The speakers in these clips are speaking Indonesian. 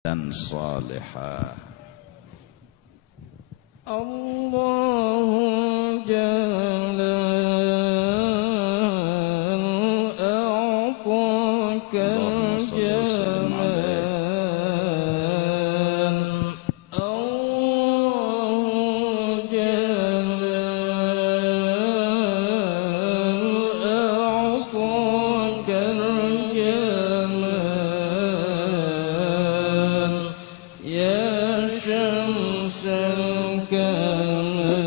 dan salihah. Allahu jalla a'taka jamal. Allahu jalla a'taka jamal. Ya syamsal kamal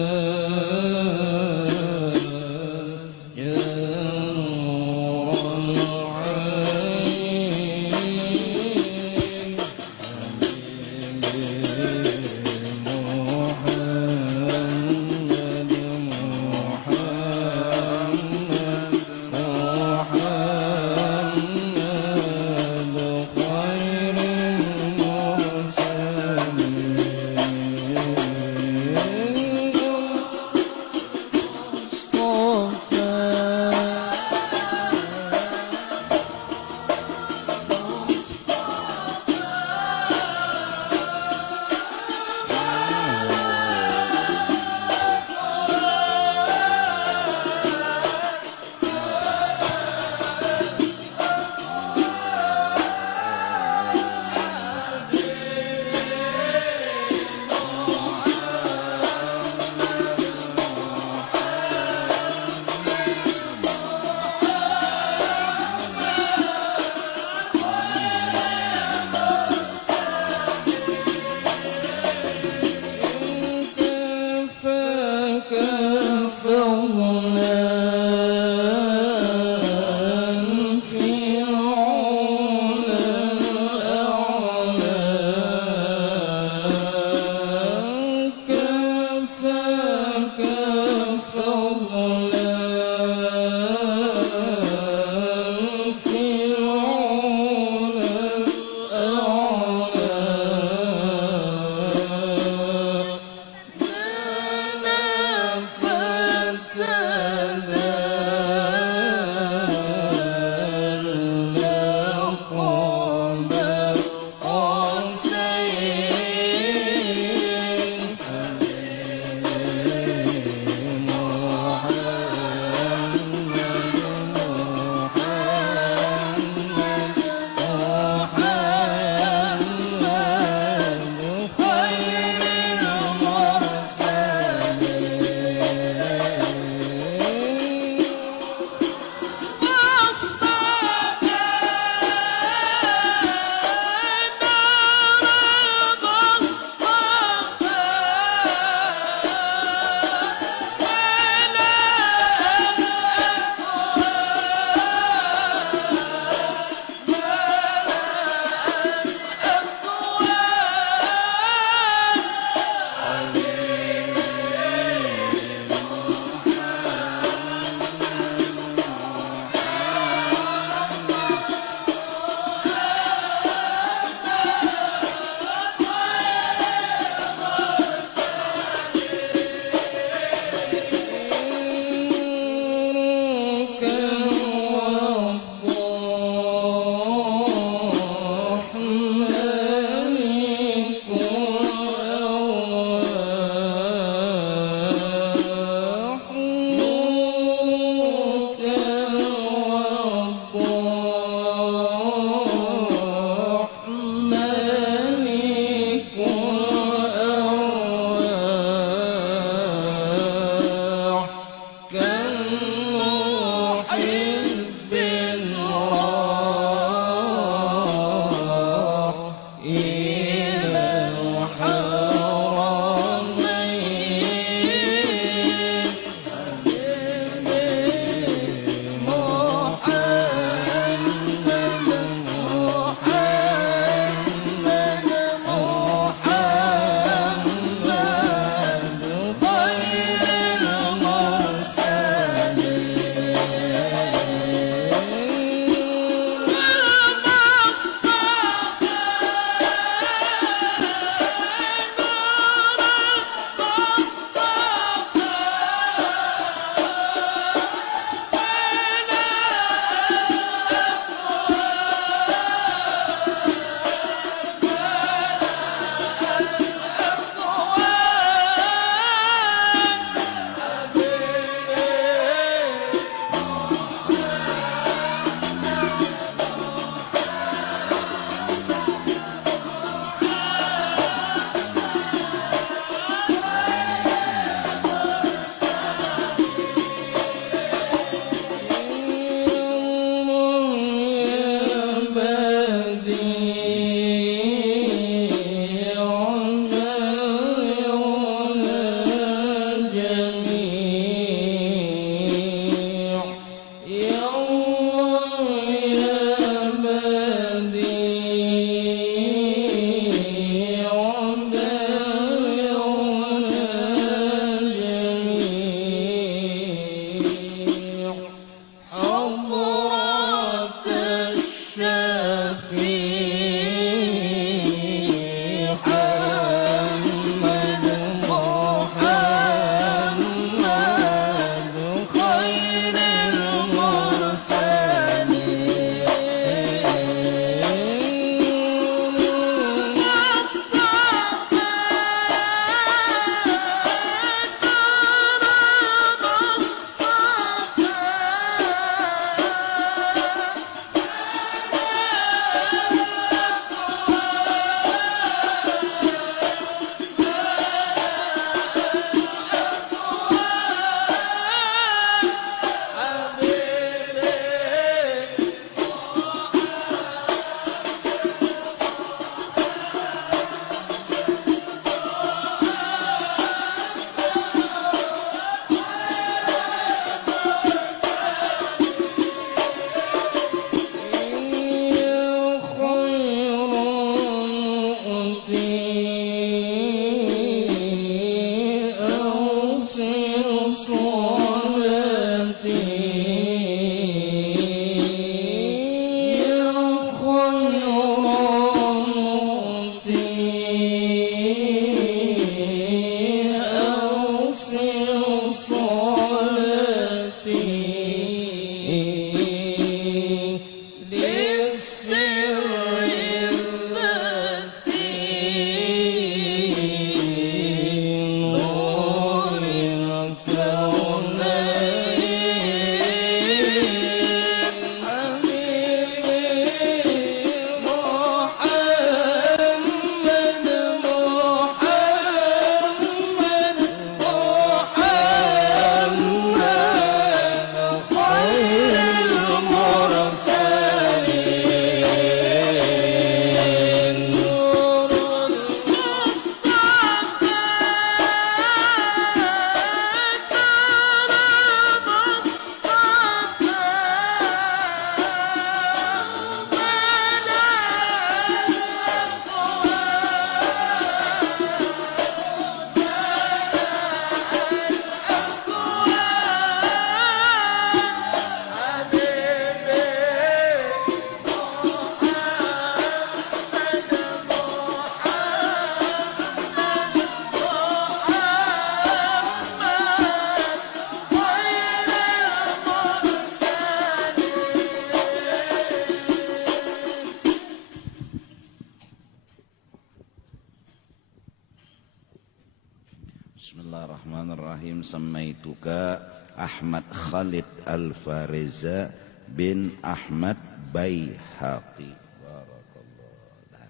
Bismillahirrahmanirrahim. Samaituka Ahmad Khalid Al-Fariza bin Ahmad Baihaqi. Barakallah.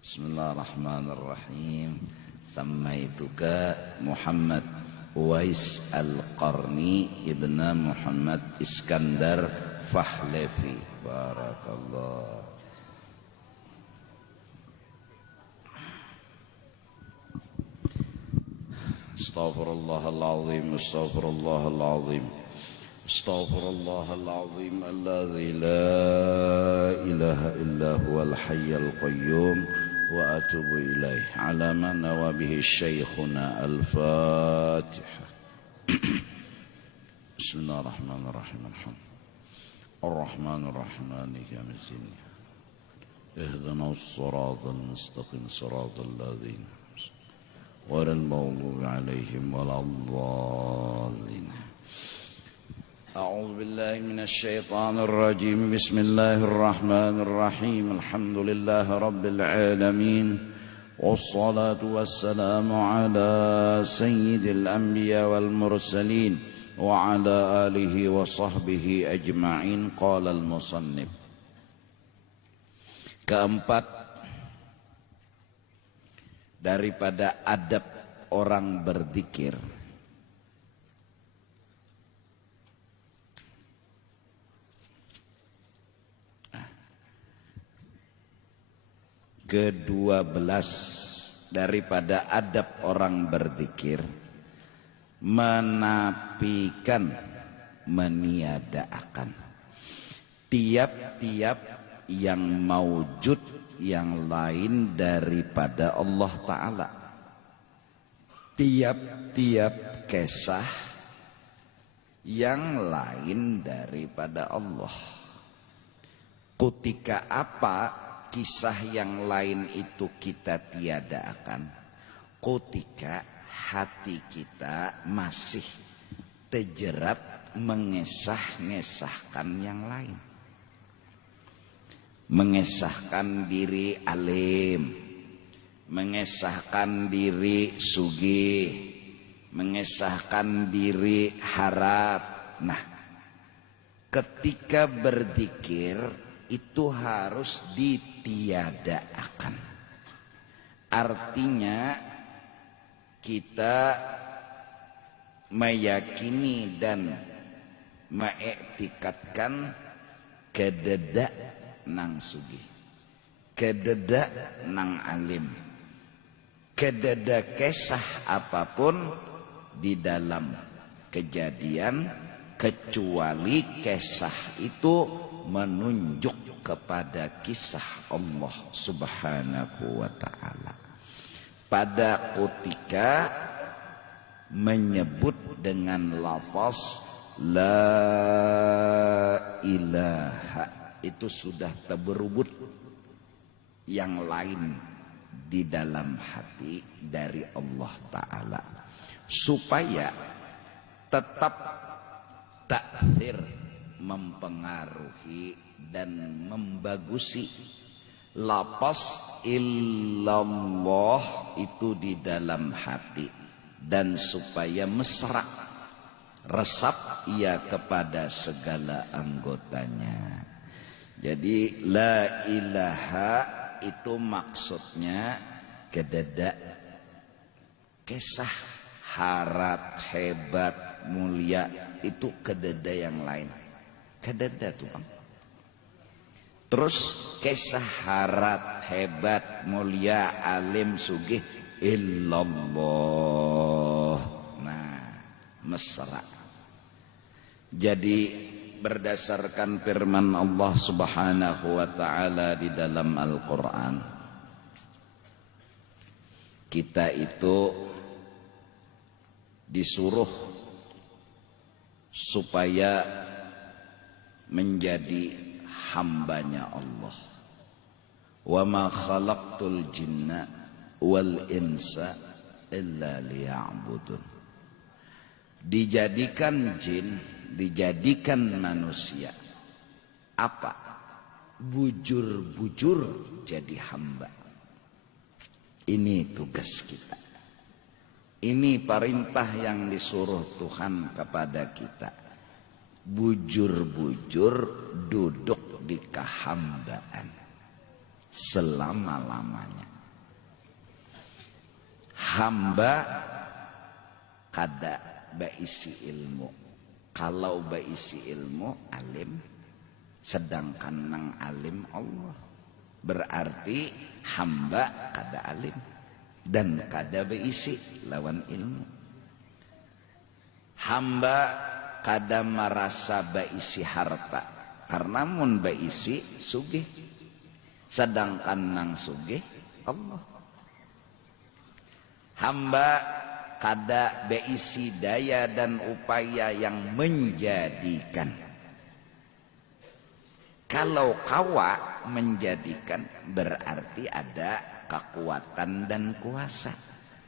Bismillahirrahmanirrahim. Samaituka Muhammad Uwais Al-Qarni ibn Muhammad Iskandar Fahlavi. Barakallah. Astaghfirullahaladzim, astaghfirullahaladzim, astaghfirullahaladzim, alladzi la ilaha illa huwal hayyul qayyum wa atubu ilaih. Ala man nawa bihi syekhuna al-Fatiha. Bismillahirrahmanirrahim. Ar-Rahmanirrahim. Maliki yaumiddin. Ihdinas siratal mustaqim, siratal ladzina غير المغضوب عليهم ولا الضالين. أعوذ بالله من الشيطان الرجيم. بسم الله الرحمن الرحيم. الحمد لله رب العالمين والصلاة والسلام على سيد الأنبياء والمرسلين وعلى آله وصحبه أجمعين. قال المصنف. Keempat, daripada adab orang berzikir, ke-12 daripada adab orang berzikir, menafikan, meniadakan tiap-tiap yang maujud yang lain daripada Allah Ta'ala, tiap-tiap kisah yang lain daripada Allah. Ketika apa kisah yang lain itu kita tiadakan? Ketika hati kita masih terjerat mengesah-ngesahkan yang lain, mengesahkan diri alim, mengesahkan diri sugih, mengesahkan diri harap. Nah, ketika berzikir itu harus ditiadakan. Artinya kita meyakini dan mengiktikadkan kededak nang sugih, kededa nang alim, kededa kisah apapun di dalam kejadian, kecuali kisah itu menunjuk kepada kisah Allah Subhanahu wa ta'ala. Pada ketika menyebut dengan lafaz la ilaha, itu sudah terberubut yang lain di dalam hati dari Allah Ta'ala, supaya tetap takfir, mempengaruhi dan membagusi lapas illallah itu di dalam hati, dan supaya mesra resap ia kepada segala anggotanya. Jadi la ilaha itu maksudnya kededa kisah harat hebat mulia, itu kededa yang lain, kededa tuh Bang. Terus kisah harat hebat mulia alim sugih illallah. Nah, mesra. Jadi berdasarkan firman Allah Subhanahu wa ta'ala di dalam Al-Quran, kita itu disuruh supaya menjadi hambanya Allah. Wa ma khalaqtul jinna wal insa illa liya'budun. Dijadikan jin, dijadikan manusia apa? bujur-bujur jadi hamba. Ini tugas kita. Ini perintah yang disuruh Tuhan kepada kita. Bujur-bujur duduk di kehambaan selama-lamanya. Hamba kada baisi ilmu. Kalau baisi ilmu alim, sedangkan nang alim Allah. Berarti hamba kada alim dan kada baisi lawan ilmu. Hamba kada merasa baisi harta karena mun baisi sugih, sedangkan nang sugih Allah. Hamba kada beisi daya dan upaya yang menjadikan. Kalau kawa menjadikan berarti ada kekuatan dan kuasa.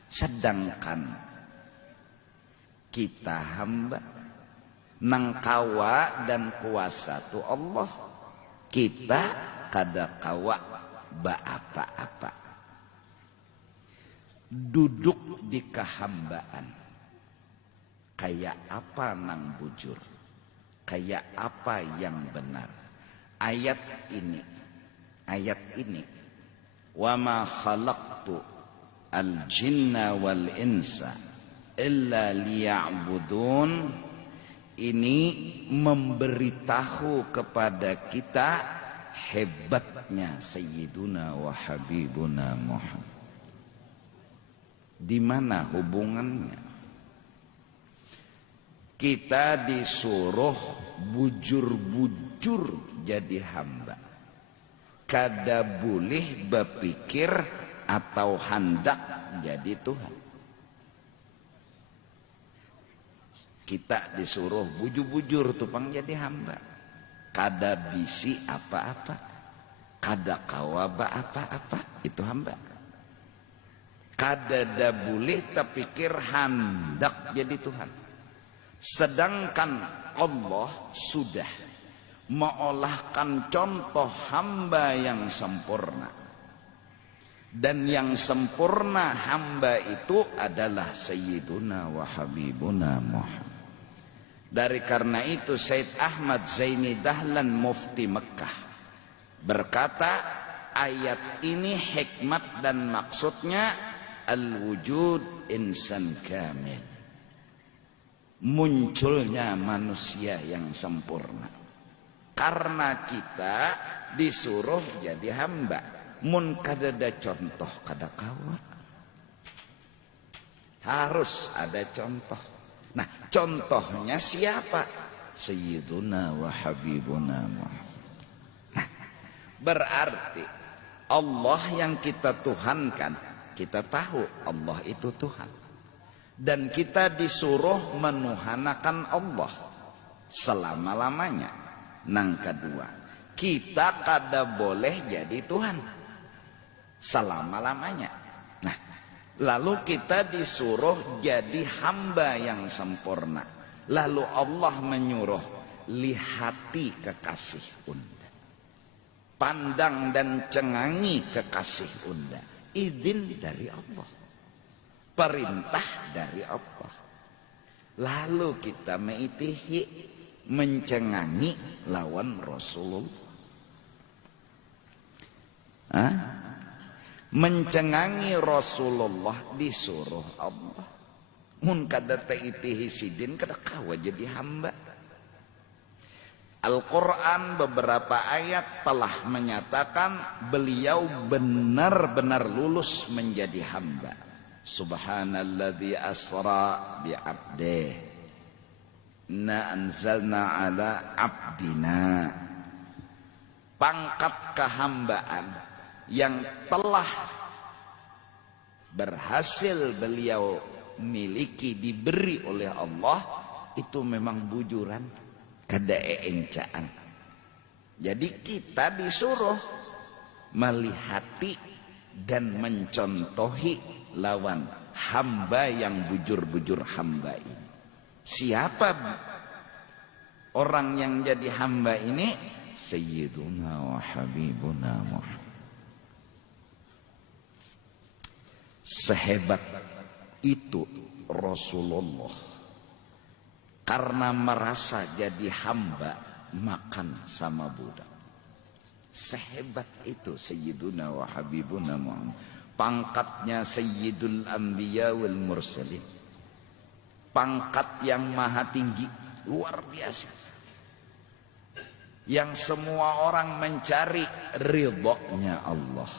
Sedangkan kita hamba nang kawa dan kuasa tu Allah. Kita kada kawa ba apa-apa. Duduk di kehambaan. Kayak apa nang bujur? Kayak apa yang benar? Ayat ini. Wa ma khalaqtu al-jinna wal insa illa liya'budun. Ini memberitahu kepada kita hebatnya Sayyiduna wa Habibuna Muhammad. Di mana hubungannya? Kita disuruh bujur-bujur jadi hamba. Kada boleh berpikir atau hendak jadi Tuhan. Kita disuruh bujur-bujur tupang jadi hamba. Kada bisi apa-apa, kada kawaba apa-apa, itu hamba. Kada boleh terpikir hendak jadi Tuhan. Sedangkan Allah sudah mengolahkan contoh hamba yang sempurna. Dan yang sempurna hamba itu adalah Sayyiduna wa Habibuna Muhammad. Dari karena itu Said Ahmad Zaini Dahlan Mufti Mekah berkata, ayat ini hikmat dan maksudnya al-wujud insan kamil. Munculnya manusia yang sempurna. Karena kita disuruh jadi hamba. Mun kada ada contoh kada kawa. Harus ada contoh. Nah, contohnya siapa? Sayyiduna wa Habibuna Muhammad. Nah, berarti Allah yang kita tuhankan. Kita tahu Allah itu Tuhan. Dan kita disuruh menuhanakan Allah selama-lamanya. Nang kedua, kita kada boleh jadi Tuhan selama-lamanya. Nah, lalu kita disuruh jadi hamba yang sempurna. Lalu Allah menyuruh, lihati kekasih unda. Pandang dan cengangi kekasih unda. Izin dari Allah, perintah dari Allah. Lalu kita meitihi, mencengangi lawan Rasulullah. Mencengangi Rasulullah disuruh Allah. Mun kada taitihi sidin kada kawa jadi hamba. Al-Quran beberapa ayat telah menyatakan beliau benar-benar lulus menjadi hamba. Subhanalladzi asra bi'abdih. Inna anzalna ala abdina. Pangkat kehambaan yang telah berhasil beliau miliki, diberi oleh Allah, itu memang bujuran. Kada encaan. Jadi kita disuruh melihati dan mencontohi lawan hamba yang bujur-bujur hamba ini. Siapa orang yang jadi hamba ini? Sayyiduna wa Habibuna Muhammad. Sehebat itu Rasulullah karena merasa jadi hamba makan sama budak. Sehebat itu Sayyiduna wa Habibuna Muhammad. Pangkatnya Sayyidul Anbiya wal Mursalin. Pangkat yang maha tinggi, luar biasa. Yang semua orang mencari ridhonya Allah.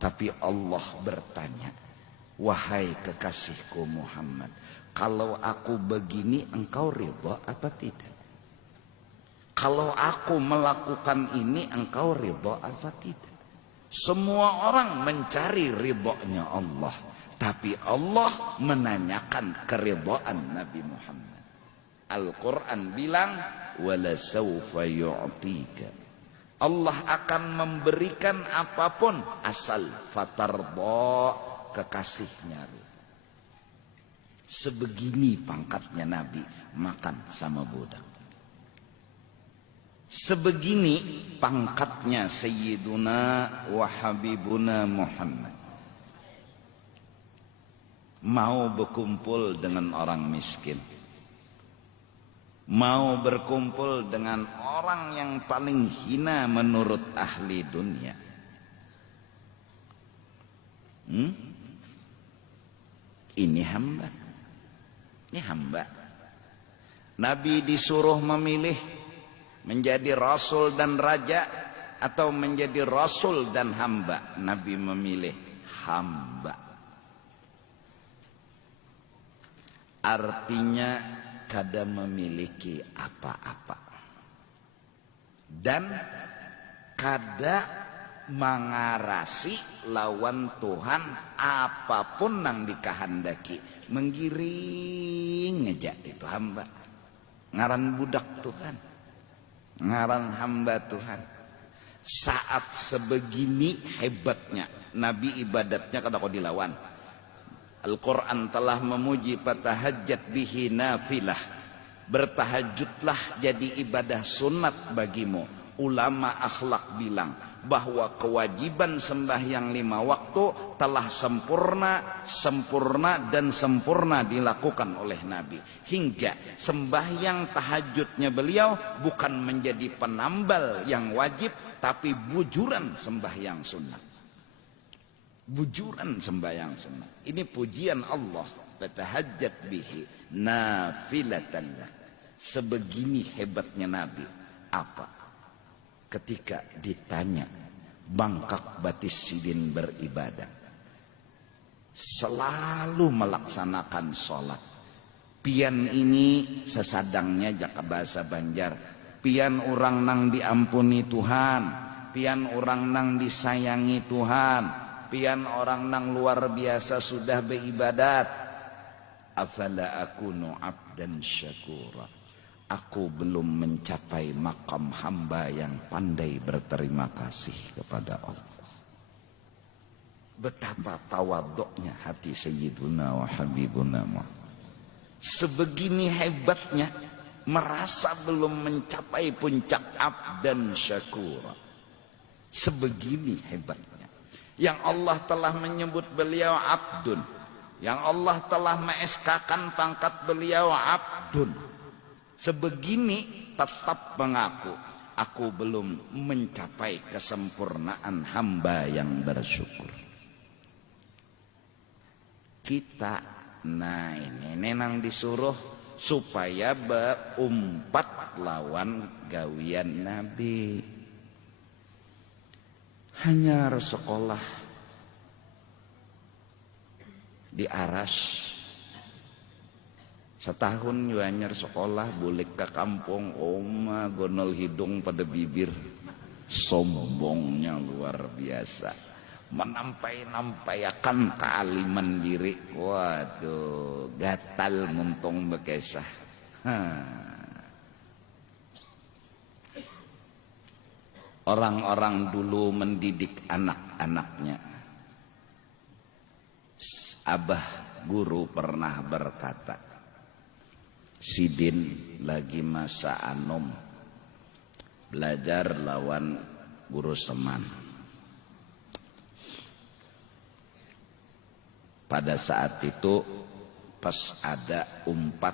Tapi Allah bertanya, wahai kekasihku Muhammad, kalau aku begini engkau ridho apa tidak? Kalau aku melakukan ini engkau ridho apa tidak? Semua orang mencari ridhonya Allah, tapi Allah menanyakan keridhaan Nabi Muhammad. Al-Quran bilang, wala sawfa yu'tika. Allah akan memberikan apapun asal fatarda, kekasihnya. Sebegini pangkatnya Nabi makan sama budak. Sebegini pangkatnya Sayyiduna wa Habibuna Muhammad. Mau berkumpul dengan orang miskin, mau berkumpul dengan orang yang paling hina menurut ahli dunia. Ini hamba. Ini hamba. Nabi disuruh memilih menjadi rasul dan raja atau menjadi rasul dan hamba. Nabi memilih hamba. Artinya kada memiliki apa-apa dan kada mengarasi lawan Tuhan apapun yang dikehendaki. Menggiring aja itu hamba. Ngaran budak Tuhan, ngaran hamba Tuhan. Saat sebegini hebatnya Nabi ibadatnya kada kau dilawan. Al-Quran telah memuji patahajat bihi nafilah. Bertahajudlah jadi ibadah sunat bagimu. Ulama akhlak bilang bahwa kewajiban sembahyang 5 waktu telah sempurna dilakukan oleh Nabi. Hingga sembahyang tahajudnya beliau bukan menjadi penambal yang wajib, tapi bujuran sembahyang sunat. Bujuran sembahyang sunat. Ini pujian Allah. Fatahajjat bihi nafilatallah. Sebegini hebatnya Nabi. Apa? Ketika ditanya bangkak batis sidin beribadah, selalu melaksanakan sholat. Pian ini sesadangnya jaka bahasa Banjar. Pian orang nang diampuni Tuhan, pian orang nang disayangi Tuhan, pian orang nang luar biasa sudah beribadat. Afala akunu abdan syakura. Aku belum mencapai makam hamba yang pandai berterima kasih kepada Allah. Betapa tawaduknya hati Sayyiduna wa Habibuna Muhammad. Sebegini hebatnya, merasa belum mencapai puncak abdan syakura. Sebegini hebatnya. Yang Allah telah menyebut beliau abdun. Yang Allah telah mengeskakan pangkat beliau abdun. Sebegini tetap mengaku, aku belum mencapai kesempurnaan hamba yang bersyukur. Kita, nah ini nang disuruh supaya berumpat lawan gawian Nabi. Hanya sekolah di Aras. Setahun nyuanyar sekolah, bulik ke kampung, oma gonol hidung pada bibir. Sombongnya luar biasa. Menampai-nampayakan kealiman diri. Waduh, gatal muntung bekesah. Orang-orang dulu mendidik anak-anaknya. Abah guru pernah berkata, Sidin lagi masa anom, belajar lawan guru seman. Pada saat itu pas ada umpat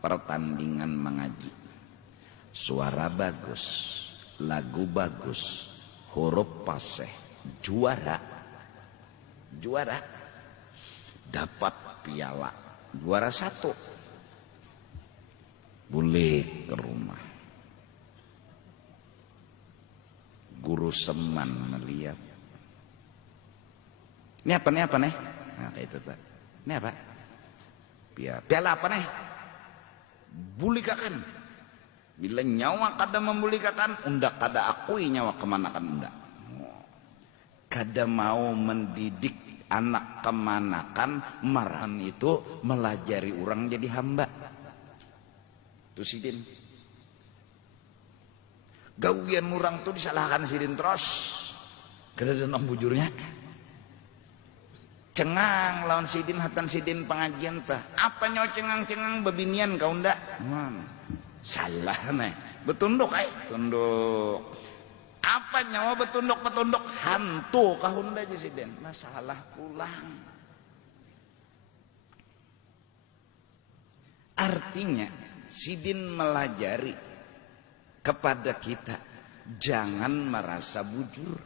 pertandingan mengaji, suara bagus, lagu bagus, huruf fasih, juara dapat piala juara 1, boleh ke rumah. Guru seman melihat, ini apa nih? Nah itu Pak, ini apa? Piala apa nih? Bulikakan. Bila nyawa kada membulikakan, undak kada akui nyawa kemanakan undak. Kada mau mendidik anak kemanakan, marahan itu melajari orang jadi hamba. Itu sidin. Gawian orang tuh disalahkan sidin terus. Kada ada bujurnya. Cengang lawan sidin, hatan sidin pengajian tah. Apa nyawa cengang bebinian kau ndak? Salah nih. Betunduk tunduk. Apa nyawa betunduk hantu kau ndak je sidin. Masalah pulang. Artinya sidin melajari kepada kita, jangan merasa bujur,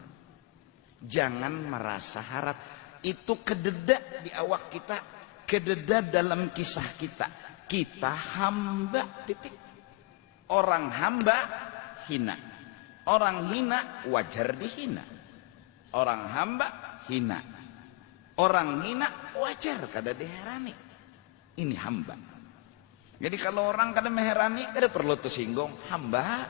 jangan merasa harap. Itu kededa di awak kita, kededa dalam kisah kita. Kita hamba, titik. Orang hamba hina, orang hina wajar dihina. Orang hamba hina, orang hina wajar kada diherani. Ini hamba. Jadi kalau orang kada meherani, kada perlu tersinggung, hamba.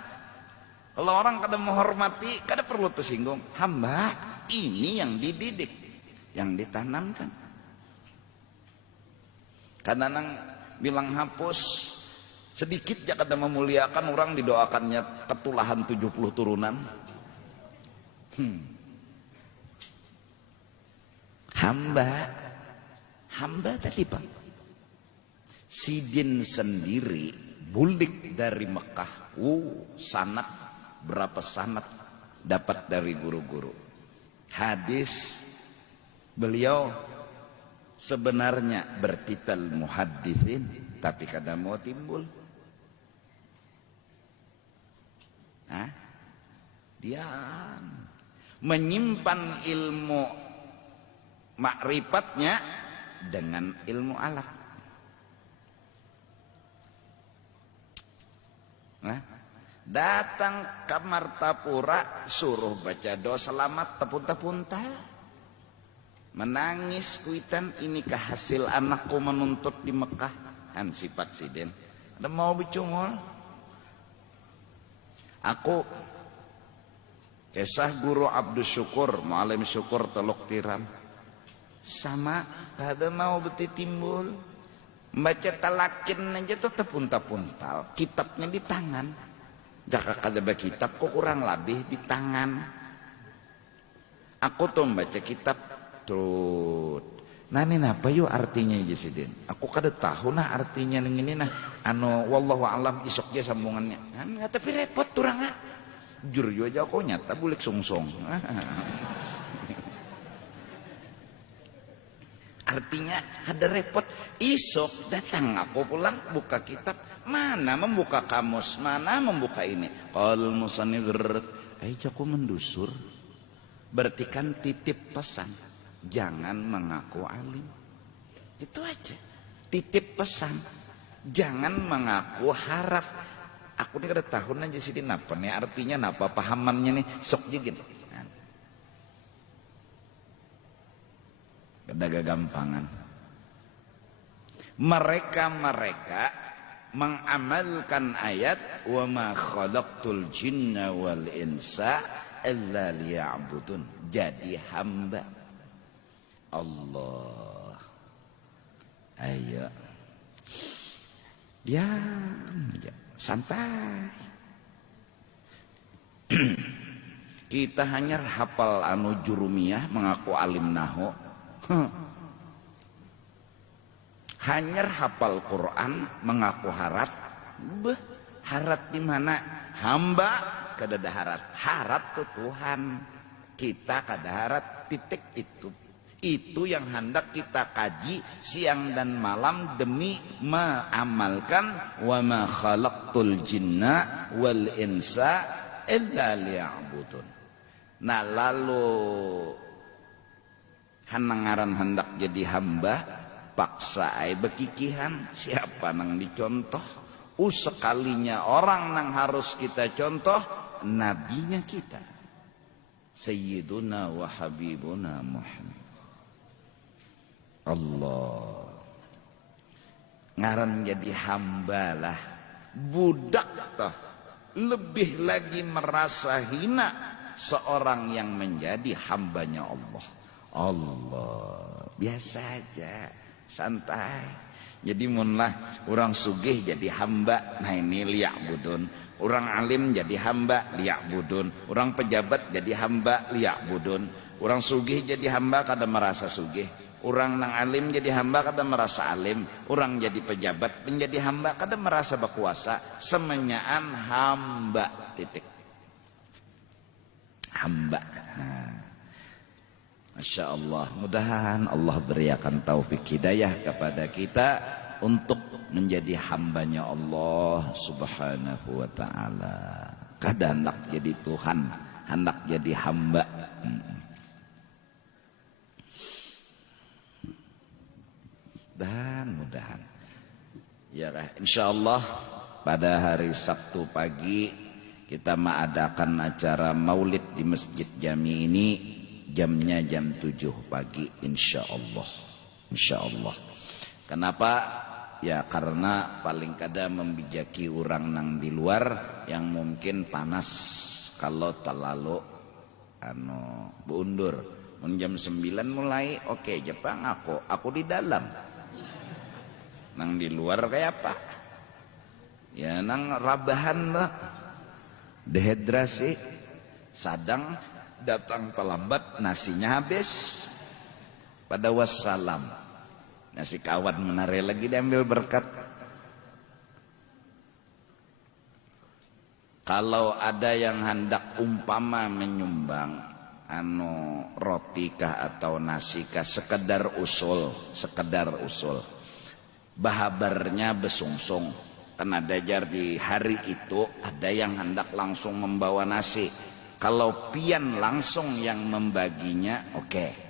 Kalau orang kada menghormati, kada perlu tersinggung, hamba. Ini yang dididik, yang ditanamkan. Kadang bilang hapus, sedikit ya kada memuliakan, orang didoakannya ketulahan 70 turunan. Hamba tadi Pak. Sidin sendiri bulik dari Mekah. Sanad, berapa sanad dapat dari guru-guru. Hadis beliau sebenarnya bertitel muhadditsin, tapi kada mau timbul. Dia menyimpan ilmu makrifatnya dengan ilmu alat. Datang ke Martapura, suruh baca doa selamat tepun-tepuntal, menangis kuitan, inikah hasil anakku menuntut di Mekah. Sifat sidin ada mau bicungol. Aku kisah guru Abdus Syukur, Mualim Syukur Teluk Tiram, sama kada mau beti timbul. Baca talakin aja tuh tepun-tepuntal, kitabnya di tangan. Jaka kada kitab kok kurang lebih di tangan. Aku tuh membaca kitab terus. Nah ini apa yuk artinya Jasidin? Aku kada tahu nah artinya ini nah. Wallahu alam isok aja sambungannya. Tapi repot turang. Jujur yo aja aku nyata bulik sungsong. Artinya ada repot. Isok datang aku pulang buka kitab, mana membuka kamus, mana membuka ini. Qal musannif aku mendusur. Berarti kan titip pesan, jangan mengaku alim. Itu aja. Titip pesan, jangan mengaku harap. Aku ini kada tahun aja sih napa nih artinya napa pahamannya nih sok jigin. Kada gagampangan. Mereka mengamalkan ayat wa ma khalaqtul jinna wal insa illa liya'budun. Jadi hamba Allah. Ayo. Diam aja, santai. Kita hanya hafal jurumiyah mengaku alim nahu. Hanya hafal Quran mengaku harat. Harat di mana? Hamba kada daharat. Harat tuh Tuhan. Kita kada harat, titik itu. Itu yang hendak kita kaji siang dan malam demi mengamalkan wa ma khalaqtul jinna wal insa illa liya'budun. Nah lalu hanangaran hendak jadi hamba paksa ai bekikihan siapa nang dicontoh. Sekalinya orang nang harus kita contoh nabinya kita Sayyiduna wa Habibuna Muhammad. Allah ngaran jadi hamba lah budak toh lebih lagi merasa hina seorang yang menjadi hambanya Allah. Allah biasa aja santai. Jadi munlah orang sugih jadi hamba, nah ini liya'budun. Orang alim jadi hamba liya'budun. Orang pejabat jadi hamba liya'budun. Orang sugih jadi hamba kada merasa sugih. Orang nang alim jadi hamba kada merasa alim. Orang jadi pejabat menjadi hamba kada merasa berkuasa. Semenyaan hamba titik. Hamba. Masya Allah. Mudahan Allah berikan taufik hidayah kepada kita untuk menjadi hambanya Allah subhanahu wa ta'ala. Kada hendak jadi Tuhan, hendak jadi hamba. Dan mudahan ya insyaallah pada hari Sabtu pagi kita mengadakan acara maulid di Masjid Jami ini, jamnya jam 7 pagi insyaallah. Insyaallah. Kenapa? Ya karena paling kada membijaki orang nang di luar yang mungkin panas kalau terlalu bundur. Jam 9 mulai oke, Jepang aku di dalam. Nang di luar kayak apa? Ya nang rabahan lah. Dehidrasi. Sadang datang terlambat nasinya habis. Pada wassalam. Nasi kawan menarik lagi diambil berkat. Kalau ada yang hendak umpama menyumbang roti kah atau nasi kah sekedar usul. Bahabarnya besungsung. Karena dajar di hari itu ada yang hendak langsung membawa nasi. Kalau pian langsung yang membaginya oke.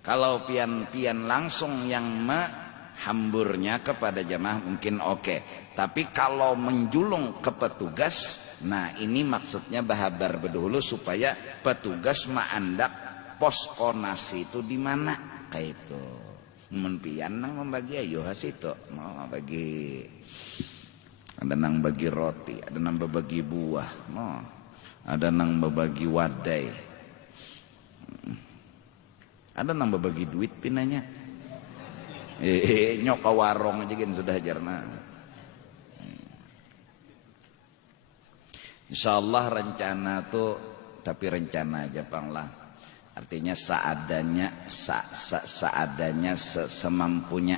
Kalau pian langsung yang menghamburnya kepada jamaah mungkin oke. Tapi kalau menjulung ke petugas, nah ini maksudnya bahabar berdahulu supaya petugas mengandak posko nasi itu di mana kayak itu. Menpian nang membagi ayo hasito mau bagi ada nang bagi roti, ada nang bagi buah, ada nang bagi wadai, ada nang bagi duit pinanya. Nyok ke warung aja kan sudah jarna. Insyaallah rencana tuh tapi rencana aja Bang lah. Artinya seadanya semampunya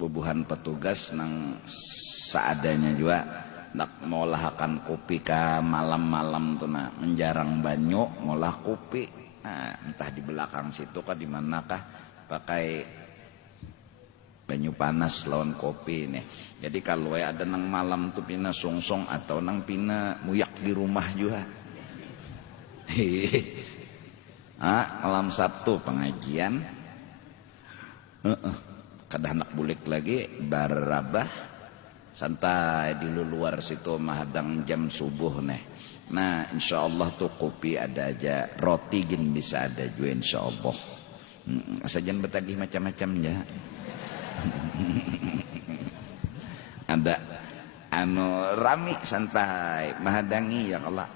bubuhan petugas nang seadanya juga nak mengolahkan kopi ka malam-malam tuh nah menjarang banyu ngolah kopi nah, entah di belakang situ kah di manakah pakai banyu panas lawan kopi nih. Jadi kalau ada nang malam tuh pina songsong atau nang pina muyak di rumah juga. Malam Sabtu pengajian kada hendak bulik lagi barabah santai di luar situ mahadang jam subuh nih. Nah insyaallah tuh kopi ada aja, roti gin bisa ada juga insyaallah. Sajian betagih macam-macam ya. Ada rami santai mahadangi ya Allah.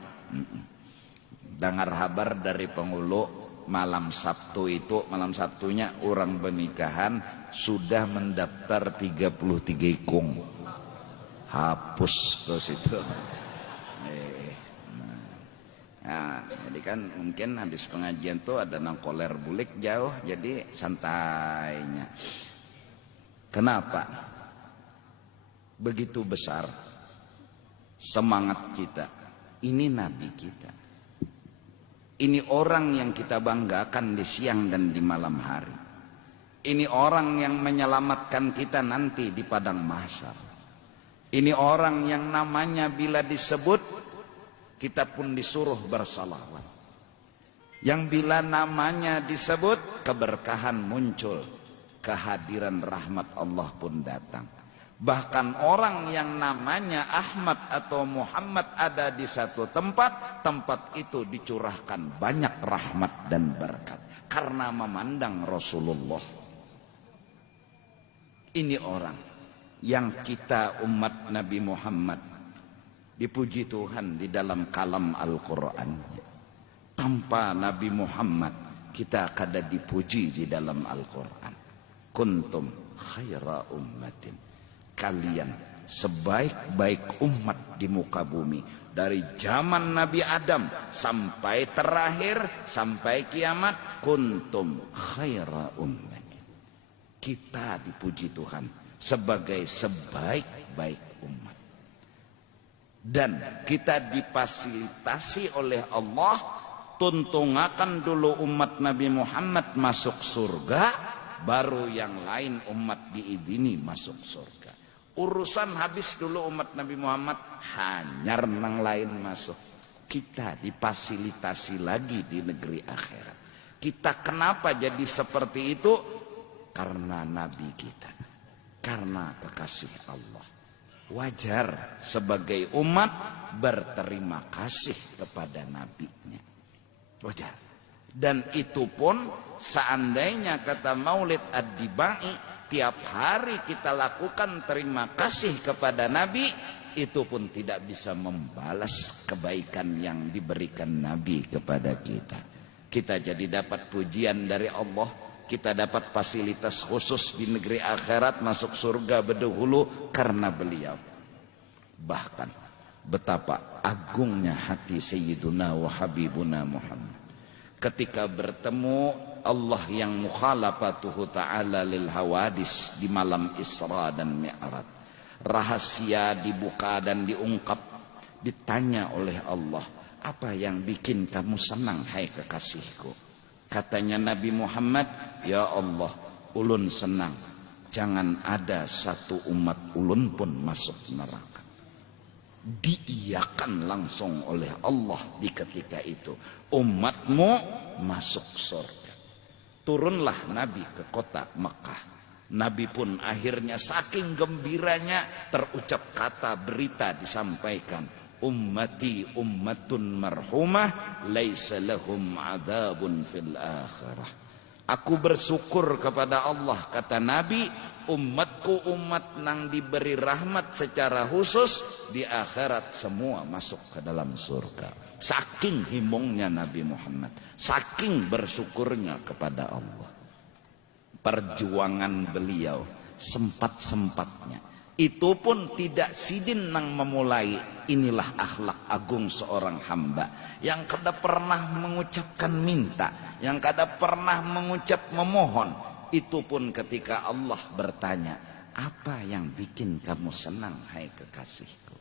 Dengar kabar dari penghulu malam Sabtu itu, malam Sabtunya orang pernikahan sudah mendaftar 33 ikung. Hapus terus itu. Nah, jadi kan mungkin habis pengajian tuh ada nang koler bulik jauh, jadi santainya. Kenapa? Begitu besar semangat kita. Ini Nabi kita. Ini orang yang kita banggakan di siang dan di malam hari. Ini orang yang menyelamatkan kita nanti di padang mahsyar. Ini orang yang namanya bila disebut kita pun disuruh bersalawat. Yang bila namanya disebut keberkahan muncul, kehadiran rahmat Allah pun datang. Bahkan orang yang namanya Ahmad atau Muhammad ada di satu tempat, tempat itu dicurahkan banyak rahmat dan berkat karena memandang Rasulullah. Ini orang yang kita umat Nabi Muhammad dipuji Tuhan di dalam kalam Al-Quran. Tanpa Nabi Muhammad kita kada dipuji di dalam Al-Quran. Kuntum khaira ummatin, kalian sebaik-baik umat di muka bumi. Dari zaman Nabi Adam sampai terakhir, sampai kiamat. Kuntum khaira ummatin, kita dipuji Tuhan sebagai sebaik-baik umat. Dan kita difasilitasi oleh Allah, tuntungakan dulu umat Nabi Muhammad masuk surga, baru yang lain umat diizini masuk surga. Urusan habis dulu umat Nabi Muhammad, hanyar nang lain masuk. Kita difasilitasi lagi di negeri akhirat. Kita kenapa jadi seperti itu? Karena Nabi kita, karena kekasih Allah. Wajar sebagai umat berterima kasih kepada nabinya. Wajar. Dan itu pun seandainya kata Maulid Ad-Dibai, tiap hari kita lakukan terima kasih kepada Nabi, itu pun tidak bisa membalas kebaikan yang diberikan Nabi kepada kita. Kita jadi dapat pujian dari Allah, kita dapat fasilitas khusus di negeri akhirat, masuk surga berdahulu karena beliau. Bahkan betapa agungnya hati Sayyiduna wa Habibuna Muhammad ketika bertemu Allah yang mukhalafatuhu ta'ala lil hawadis di malam Isra dan Mi'raj. Rahasia dibuka dan diungkap, ditanya oleh Allah, apa yang bikin kamu senang hai kekasihku? Katanya Nabi Muhammad, ya Allah, ulun senang jangan ada satu umat ulun pun masuk neraka. Diiyakan langsung oleh Allah di ketika itu, umatmu masuk surga. Turunlah Nabi ke kota Mekah. Nabi pun akhirnya saking gembiranya terucap kata berita disampaikan, ummati ummatun marhumah laisa lahum adzabun fil akhirah. Aku bersyukur kepada Allah, kata Nabi, umatku umat nang diberi rahmat secara khusus, di akhirat semua masuk ke dalam surga. Saking himungnya Nabi Muhammad, saking bersyukurnya kepada Allah. Perjuangan beliau sempat-sempatnya, itu pun tidak sidin nang memulai. Inilah akhlak agung seorang hamba yang kada pernah mengucapkan minta, yang kada pernah mengucap memohon. Itu pun ketika Allah bertanya, apa yang bikin kamu senang hai kekasihku?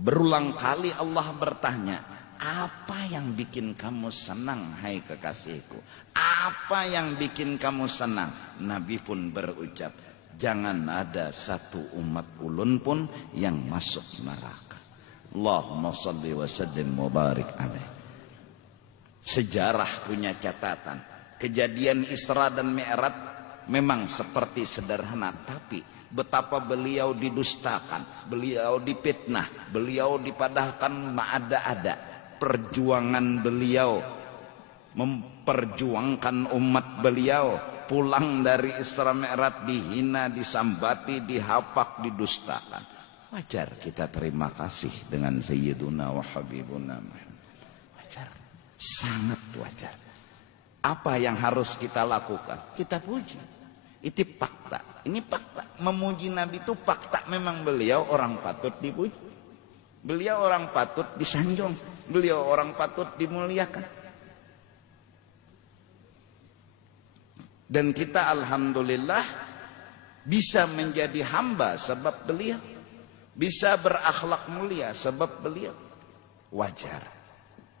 Berulang kali Allah bertanya, apa yang bikin kamu senang hai kekasihku? Apa yang bikin kamu senang? Nabi pun berucap, jangan ada satu umat ulun pun yang masuk neraka. Allahumma salli wa sallim wa barik alaih. Sejarah punya catatan, kejadian Isra dan Mi'raj memang seperti sederhana, tapi betapa beliau didustakan, beliau dipitnah, beliau dipadahkan ma'ada-ada. Perjuangan beliau memperjuangkan umat beliau, pulang dari Isra Mi'raj dihina, disambati, dihapak, didustakan. Wajar kita terima kasih dengan Sayyiduna wa Habibuna Muhammad. Wajar, sangat wajar. Apa yang harus kita lakukan? Kita puji. Itu fakta. Ini fakta. Memuji Nabi itu fakta. Memang beliau orang patut dipuji. Beliau orang patut disanjung. Beliau orang patut dimuliakan. Dan kita alhamdulillah bisa menjadi hamba sebab beliau. bisa berakhlak mulia sebab beliau. Wajar.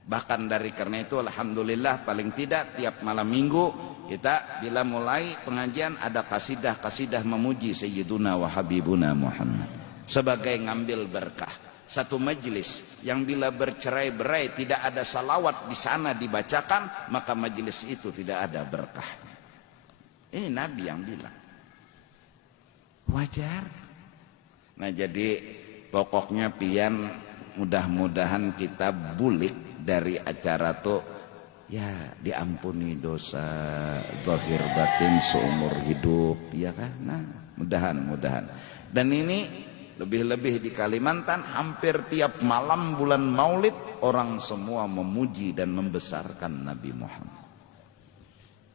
Bahkan dari karena itu alhamdulillah paling tidak tiap malam minggu kita bila mulai pengajian ada kasidah memuji Sayyiduna wa Habibuna Muhammad sebagai ngambil berkah. Satu majelis yang bila bercerai-berai tidak ada salawat di sana dibacakan, maka majelis itu tidak ada berkahnya. Ini Nabi yang bilang. Wajar. Nah jadi pokoknya pian mudah-mudahan kita bulik dari acara tuh ya diampuni dosa zahir batin seumur hidup ya kan. Nah mudahan-mudahan. Dan ini lebih-lebih di Kalimantan hampir tiap malam bulan Maulid orang semua memuji dan membesarkan Nabi Muhammad.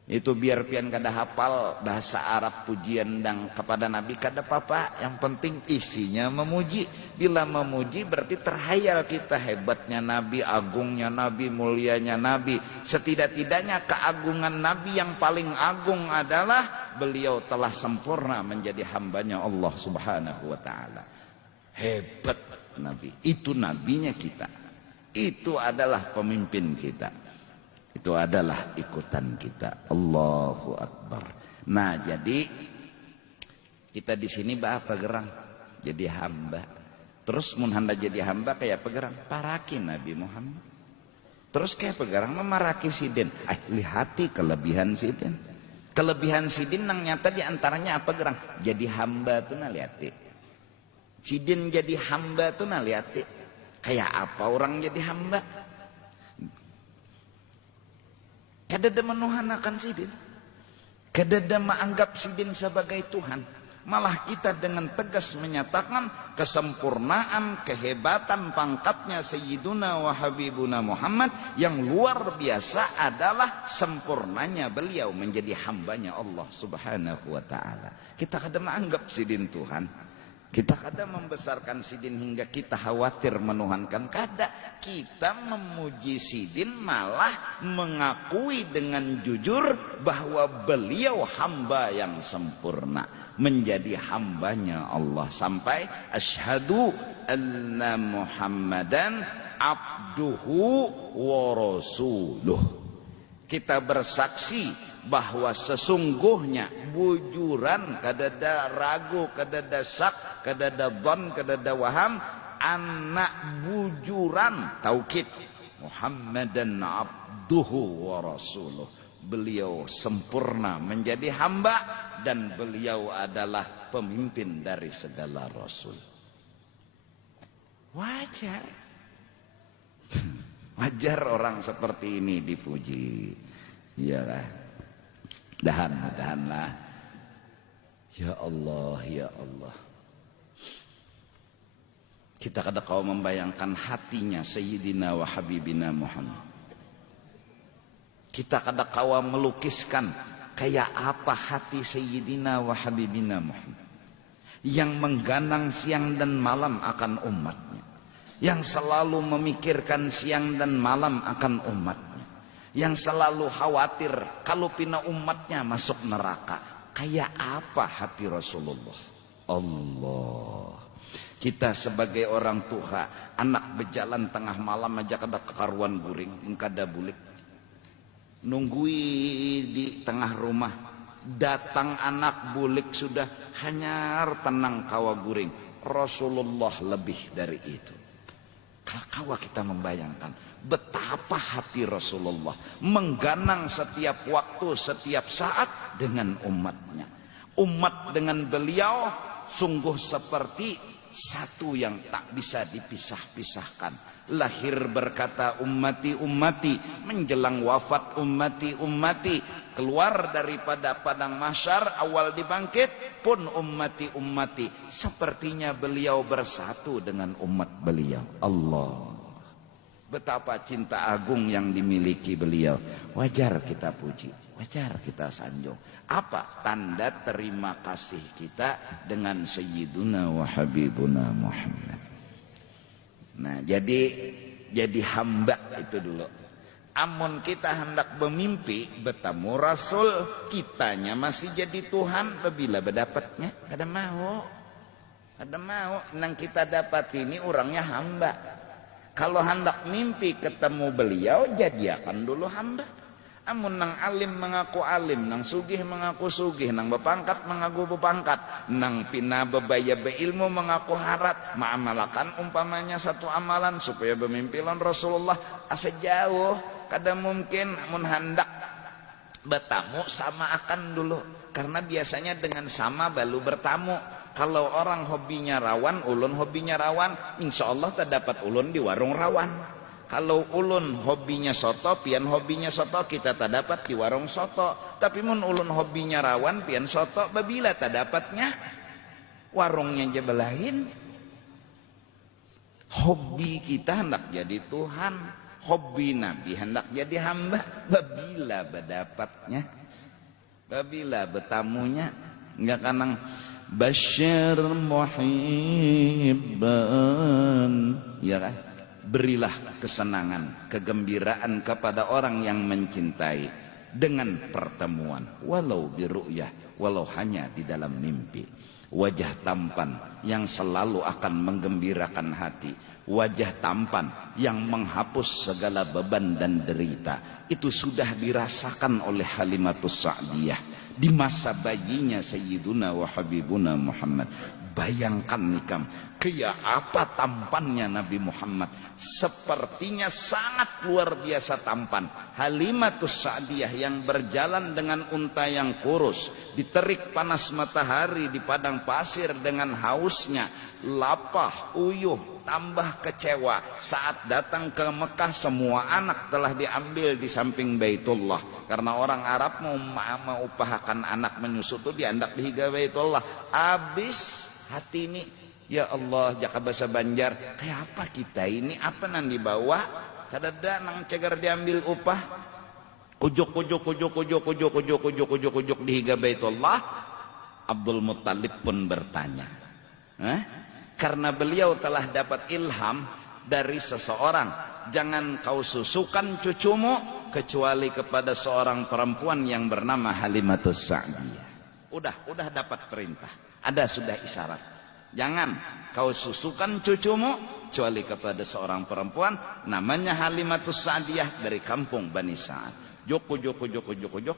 Itu biar pian kada hafal bahasa Arab pujian dan kepada Nabi kada apa-apa, yang penting isinya memuji. Bila memuji berarti terhayal kita hebatnya Nabi, agungnya Nabi, mulianya Nabi. Setidak-tidaknya keagungan Nabi yang paling agung adalah beliau telah sempurna menjadi hambanya Allah Subhanahu wa ta'ala. Hebat Nabi, itu nabinya kita, itu adalah pemimpin kita, itu adalah ikutan kita. Allahu Akbar. Nah jadi kita di sini apa gerang jadi hamba. Terus mun handa jadi hamba kayak pegerang paraki Nabi Muhammad. Terus kayak pegerang memaraki sidin. Lihati kelebihan sidin. Kelebihan sidin nang nyata diantaranya apa gerang? Jadi hamba tuh nah lihati. Sidin jadi hamba tuh nah lihati. Kayak apa orang jadi hamba? Kadada menuhanakan sidin, kadada menganggap sidin sebagai Tuhan. Malah kita dengan tegas menyatakan kesempurnaan, kehebatan pangkatnya Sayyiduna wa Habibuna Muhammad yang luar biasa adalah sempurnanya beliau menjadi hambanya Allah Subhanahu wa ta'ala. Kita kada menganggap sidin Tuhan, kita kada membesarkan sidin hingga kita khawatir menuhankan. Kada, kita memuji sidin malah mengakui dengan jujur bahwa beliau hamba yang sempurna, menjadi hambanya Allah. Sampai asyhadu anna Muhammadan abduhu wa rasuluh. Kita bersaksi bahwa sesungguhnya bujuran, kadada ragu, kadada syak, kadada dhon, kadada waham, anak bujuran taukid Muhammadan abduhu wa rasuluh. Beliau sempurna menjadi hamba dan beliau adalah pemimpin dari segala rasul. Wajar. Wajar orang seperti ini dipuji. Iyalah. Dahan-dahanlah. Ya Allah, ya Allah. Kita kada kau membayangkan hatinya Sayyidina wa Habibina Muhammad. Kita kada kau melukiskan kayak apa hati Sayyidina wa Habibina Muhammad, yang mengganang siang dan malam akan umatnya, yang selalu memikirkan siang dan malam akan umatnya, yang selalu khawatir kalau pina umatnya masuk neraka. Kayak apa hati Rasulullah? Allah. Kita sebagai orang tua, anak berjalan tengah malam aja kada kekaruan guring, kada bulik. Nunggui di tengah rumah, datang anak bulik sudah hanyar tenang kawa guring. Rasulullah lebih dari itu. Kalau kita membayangkan betapa hati Rasulullah mengganang setiap waktu, setiap saat dengan umatnya. Umat dengan beliau sungguh seperti satu yang tak bisa dipisah-pisahkan. Lahir berkata ummati ummati, menjelang wafat ummati ummati, keluar daripada padang mahsyar awal dibangkit pun ummati ummati. Sepertinya beliau bersatu dengan umat beliau. Allah, betapa cinta agung yang dimiliki beliau. Wajar kita puji, wajar kita sanjung. Apa tanda terima kasih kita dengan Sayyiduna wa Habibuna Muhammad? Nah jadi hamba itu dulu. Amun kita hendak bermimpi bertemu Rasul, kitanya masih jadi Tuhan. Bila berdapatnya kada mau. Ada mau nang kita dapat ini orangnya hamba. Kalau hendak mimpi ketemu beliau, jadiakan dulu hamba. Amun nang alim mengaku alim, nang sugih mengaku sugih, nang bepangkat mengaku bepangkat, nang pina bebaya beilmu mengaku harat, ma'amalakan umpamanya satu amalan supaya bermimpilan Rasulullah asa jauh. Kada mungkin amun hendak bertamu sama akan dulu, karena biasanya dengan sama baru bertamu. Kalau orang hobinya rawan, ulun hobinya rawan, insya Allah terdapat ulun di warung rawan. Kalau ulun hobinya soto, pian hobinya soto, kita terdapat di warung soto. Tapi mun ulun hobinya rawan, pian soto, babila terdapatnya warungnya jebelahin. Hobi kita hendak jadi Tuhan, hobi Nabi hendak jadi hamba. Babila berdapatnya, babila bertamunya, enggak kanang Bashir muhibban, ya kan? Berilah kesenangan, kegembiraan kepada orang yang mencintai dengan pertemuan, walau biru'yah, walau hanya di dalam mimpi. Wajah tampan yang selalu akan menggembirakan hati, wajah tampan yang menghapus segala beban dan derita, itu sudah dirasakan oleh Halimatus Sa'diyah di masa bayinya Sayyiduna wa Habibuna Muhammad. Bayangkan nikam, kayak apa tampannya Nabi Muhammad, sepertinya sangat luar biasa tampan. Halimatus Sa'diyah yang berjalan dengan unta yang kurus, diterik panas matahari di padang pasir dengan hausnya, lapah, uyuh, tambah kecewa saat datang ke Mekah. Semua anak telah diambil di samping Baitullah, karena orang Arab mau upahakan anak menyusu tuh diandak di higa Baitullah. Habis hati ini, ya Allah, jaka bahasa Banjar, kayak apa kita ini, apa nang dibawa, kadada nang cegar diambil upah, kujuk di higa Baitullah. Abdul Muttalib pun bertanya, karena beliau telah dapat ilham dari seseorang, jangan kau susukan cucumu kecuali kepada seorang perempuan yang bernama Halimatus Sa'diyah. Udah dapat perintah, ada sudah isyarat, jangan kau susukan cucumu kecuali kepada seorang perempuan namanya Halimatus Sa'diyah dari kampung Bani Sa'ad. Joko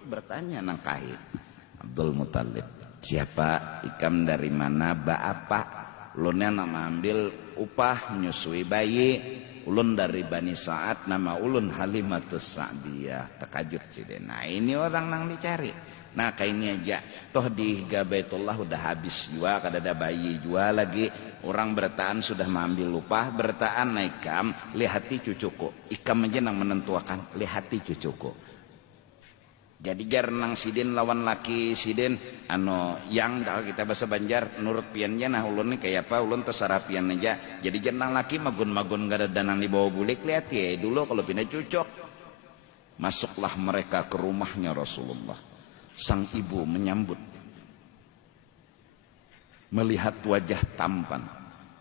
bertanya nang kait Abdul Muttalib, siapa ikam dari mana, ba apa? Ulunnya nama ambil upah menyusui bayi, ulun dari Bani Sa'ad, nama ulun Halimatus Sa'diyah. Terkajut sih deh. Nah ini orang nang dicari. Nah kayak ini aja, toh di Baitullah udah habis jua, kadada bayi jua lagi. Orang bertaan sudah mengambil upah, bertaan naikam, lihati cucuku. Ikam aja nang menentuakan, lihati cucuku. Jadi jar nang sidin lawan laki sidin yang kalau kita bahasa Banjar nurut piannya, nah ulun nih kayak apa, ulun terserah pian aja. Jadi jar nang laki magun gak ada danang di bawah bulik, lihat ya dulu kalau pindah cucok. Masuklah mereka ke rumahnya Rasulullah. Sang ibu menyambut, melihat wajah tampan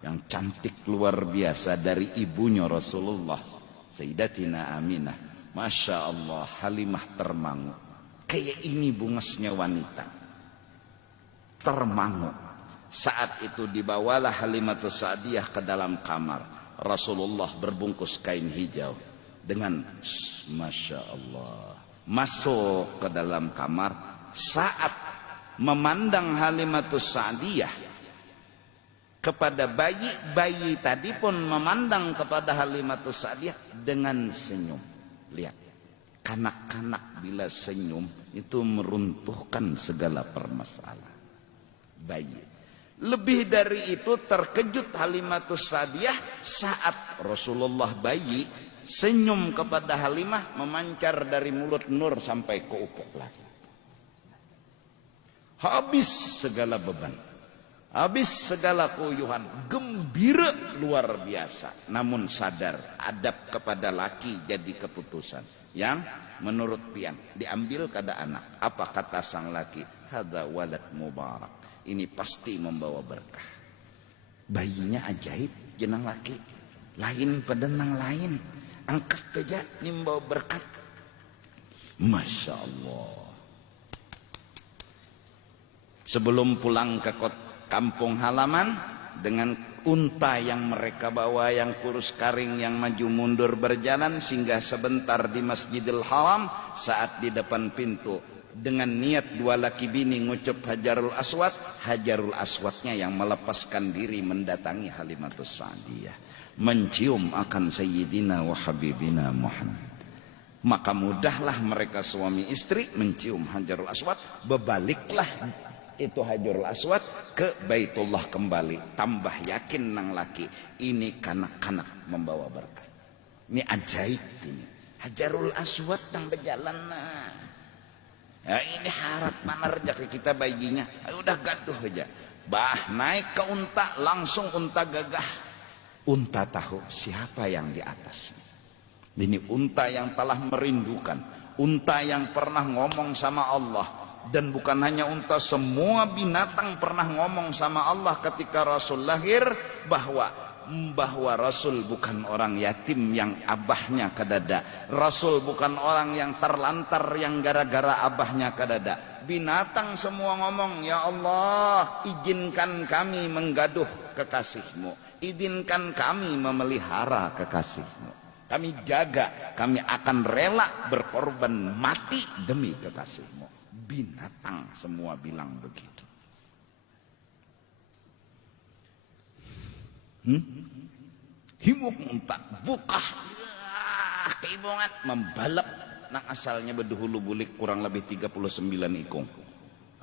yang cantik luar biasa dari ibunya Rasulullah, Sayyidatina Aminah. Masya Allah, Halimah termangu. Kayak ini bungesnya wanita, termangu. Saat itu dibawalah Halimatus Sa'diyah ke dalam kamar. Rasulullah berbungkus kain hijau dengan Masya Allah masuk ke dalam kamar. Saat memandang Halimatus Sa'diyah kepada bayi tadi pun memandang kepada Halimatus Sa'diyah dengan senyum. Lihat, kanak-kanak bila senyum itu meruntuhkan segala permasalahan. Bayi. Lebih dari itu terkejut Halimatus Sa'diyah saat Rasulullah bayi senyum kepada Halimah, memancar dari mulut nur sampai ke ufuk lagi. Habis segala beban, habis segala kuyuhan, gembira luar biasa. Namun sadar adab kepada laki jadi keputusan yang menurut pian diambil kada anak. Apa kata sang laki? Hadza walad mubarak, ini pasti membawa berkah. Bayinya ajaib jenang laki, lain pada nang lain, angkat saja nimbawa berkat. Masya Allah. Sebelum pulang ke kampung halaman, dengan unta yang mereka bawa yang kurus karing yang maju mundur berjalan, singgah sebentar di Masjidil Haram. Saat di depan pintu dengan niat dua laki bini ngucup Hajarul Aswad, Hajarul Aswadnya yang melepaskan diri mendatangi Halimatus Sa'diyah, mencium akan Sayyidina wa Habibina Muhammad. Maka mudahlah mereka suami istri mencium Hajarul Aswad. Bebaliklah itu Hajarul Aswad ke Baitullah kembali. Tambah yakin nang laki ini kanak-kanak membawa berkah. Ini ajaib ini. Hajarul Aswad nang berjalan nah. Ya, ini harap mana rezeki kita baginya. Udah gaduh aja. Bah naik ke unta, langsung unta gagah. Unta tahu siapa yang di atas. Ini unta yang telah merindukan, unta yang pernah ngomong sama Allah. Dan bukan hanya unta, semua binatang pernah ngomong sama Allah ketika Rasul lahir bahwa Rasul bukan orang yatim yang abahnya kedada. Rasul bukan orang yang terlantar yang gara-gara abahnya kedada. Binatang semua ngomong, ya Allah, izinkan kami menggaduh kekasih-Mu, izinkan kami memelihara kekasih-Mu, kami jaga, kami akan rela berkorban mati demi kekasih-Mu. Binatang semua bilang begitu. Himuk unta buka keibongan membalap nang asalnya berduhulu bulik kurang lebih 39 ikung.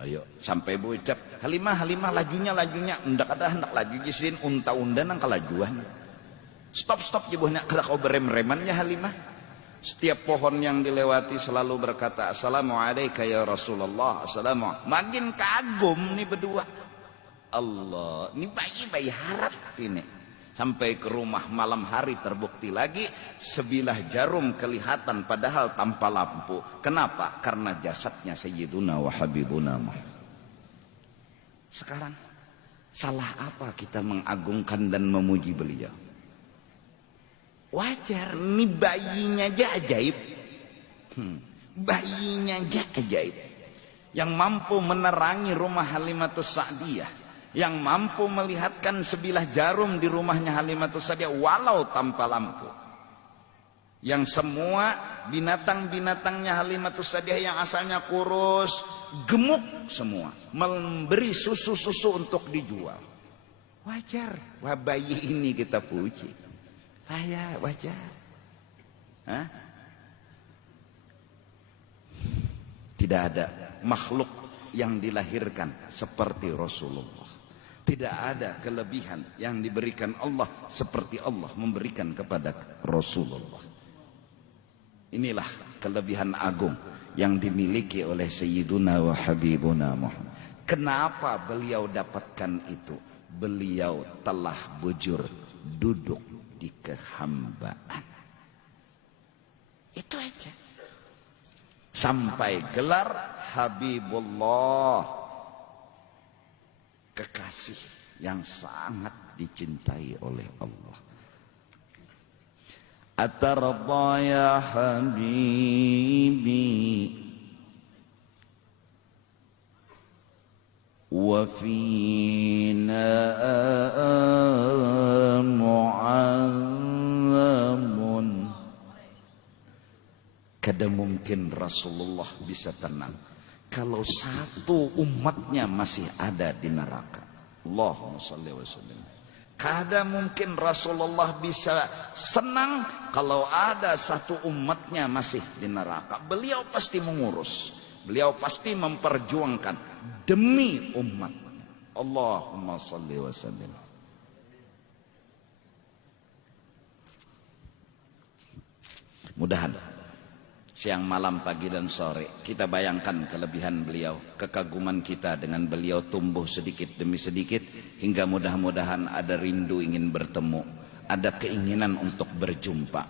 Ayo sampai bocap Halimah lajunya ndak ada hendak laju jisin unta unda nang kelajuan. Stop jebuhnya kada kau berem-remannya Halimah. Setiap pohon yang dilewati selalu berkata assalamualaikum ya Rasulullah, assalamualaikum. Makin kagum nih berdua. Allah, ini bayi harap ini. Sampai ke rumah malam hari terbukti lagi sebilah jarum kelihatan padahal tanpa lampu. Kenapa? Karena jasadnya Sayyiduna wa Habibuna Muhammad. Sekarang salah apa kita mengagungkan dan memuji beliau? Wajar, ini bayinya aja ajaib. Bayinya aja ajaib. Yang mampu menerangi rumah Halimatus Sa'diyah, yang mampu melihatkan sebilah jarum di rumahnya Halimatus Sa'diyah walau tanpa lampu. Yang semua binatang-binatangnya Halimatus Sa'diyah yang asalnya kurus, gemuk semua, memberi susu-susu untuk dijual. Wajar, wah bayi ini kita puji. Wajar. Hah? Tidak ada makhluk yang dilahirkan seperti Rasulullah. Tidak ada kelebihan yang diberikan Allah seperti Allah memberikan kepada Rasulullah. Inilah kelebihan agung yang dimiliki oleh Sayyiduna wa Habibuna Muhammad. Kenapa beliau dapatkan itu? Beliau telah bujur duduk di kehambaan. Itu aja. Sampai gelar Habibullah, kekasih yang sangat dicintai oleh Allah. Atarda ya habibi wa fina mu'azzamun. Kada mungkin Rasulullah bisa tenang kalau satu umatnya masih ada di neraka. Allahumma shalli wa sallim. Kada mungkin Rasulullah bisa senang kalau ada satu umatnya masih di neraka. Beliau pasti mengurus, beliau pasti memperjuangkan demi umat. Allahumma shalli wa sallim. Mudahan siang, malam, pagi dan sore kita bayangkan kelebihan beliau, kekaguman kita dengan beliau tumbuh sedikit demi sedikit hingga mudah-mudahan ada rindu ingin bertemu, ada keinginan untuk berjumpa.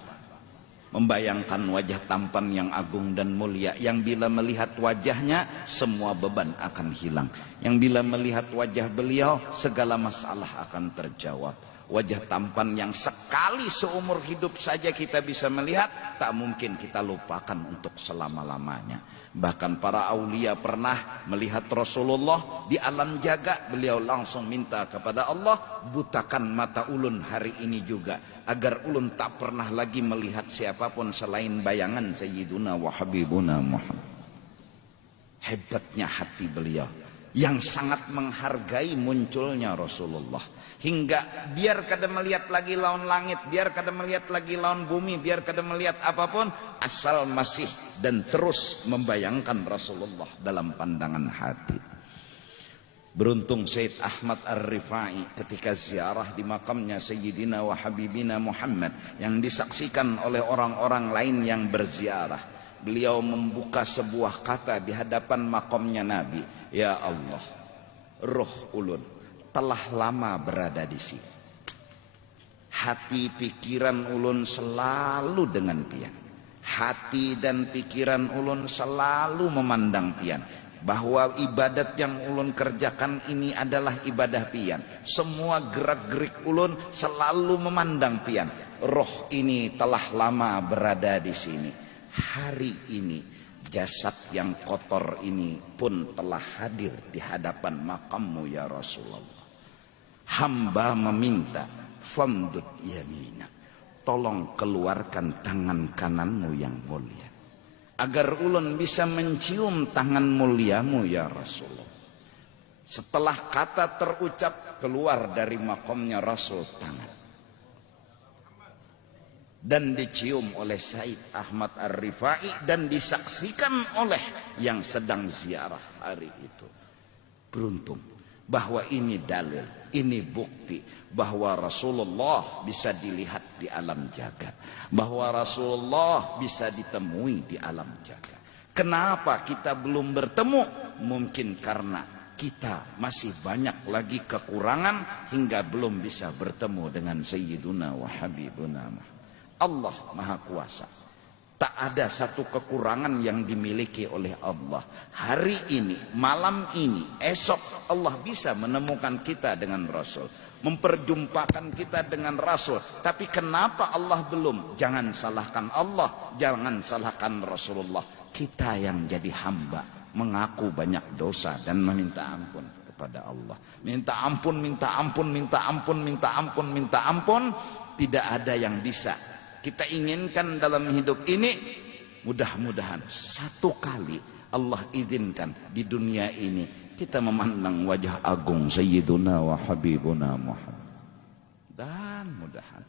Membayangkan wajah tampan yang agung dan mulia, yang bila melihat wajahnya semua beban akan hilang, yang bila melihat wajah beliau segala masalah akan terjawab. Wajah tampan yang sekali seumur hidup saja kita bisa melihat, tak mungkin kita lupakan untuk selama-lamanya. Bahkan para aulia pernah melihat Rasulullah di alam jaga, beliau langsung minta kepada Allah, butakan mata ulun hari ini juga, agar ulun tak pernah lagi melihat siapapun selain bayangan Sayyiduna wa Habibuna Muhammad. Hebatnya hati beliau yang sangat menghargai munculnya Rasulullah, hingga biar kada melihat lagi lawan langit, biar kada melihat lagi lawan bumi, biar kada melihat apapun, asal masih dan terus membayangkan Rasulullah dalam pandangan hati. Beruntung Sayyid Ahmad Ar-Rifai ketika ziarah di makamnya Sayyidina wa Habibina Muhammad yang disaksikan oleh orang-orang lain yang berziarah. Beliau membuka sebuah kata di hadapan makamnya Nabi, ya Allah, roh ulun telah lama berada di sini. Hati pikiran ulun selalu dengan pian. Hati dan pikiran ulun selalu memandang pian. Bahwa ibadat yang ulun kerjakan ini adalah ibadah pian. Semua gerak-gerik ulun selalu memandang pian. Roh ini telah lama berada di sini. Hari ini jasad yang kotor ini pun telah hadir di hadapan makammu ya Rasulullah. Hamba meminta, famdud yaminak, tolong keluarkan tangan kananmu yang mulia, agar ulun bisa mencium tangan muliamu ya Rasulullah. Setelah kata terucap, keluar dari makamnya Rasul tangan, dan dicium oleh Said Ahmad Ar-Rifai dan disaksikan oleh yang sedang ziarah hari itu. Beruntung bahwa ini dalil, ini bukti bahwa Rasulullah bisa dilihat di alam jagat, bahwa Rasulullah bisa ditemui di alam jagat. Kenapa kita belum bertemu? Mungkin karena kita masih banyak lagi kekurangan hingga belum bisa bertemu dengan Sayyiduna wa Habibuna Muhammad. Allah Maha Kuasa. Tak ada satu kekurangan yang dimiliki oleh Allah. Hari ini, malam ini, esok Allah bisa menemukan kita dengan Rasul, memperjumpakan kita dengan Rasul. Tapi kenapa Allah belum? Jangan salahkan Allah, jangan salahkan Rasulullah. Kita yang jadi hamba mengaku banyak dosa dan meminta ampun kepada Allah. Minta ampun, minta ampun, minta ampun, minta ampun, minta ampun. Tidak ada yang bisa kita inginkan dalam hidup ini. Mudah-mudahan satu kali Allah izinkan di dunia ini kita memandang wajah agung Sayyiduna wa Habibuna Muhammad. Dan mudahan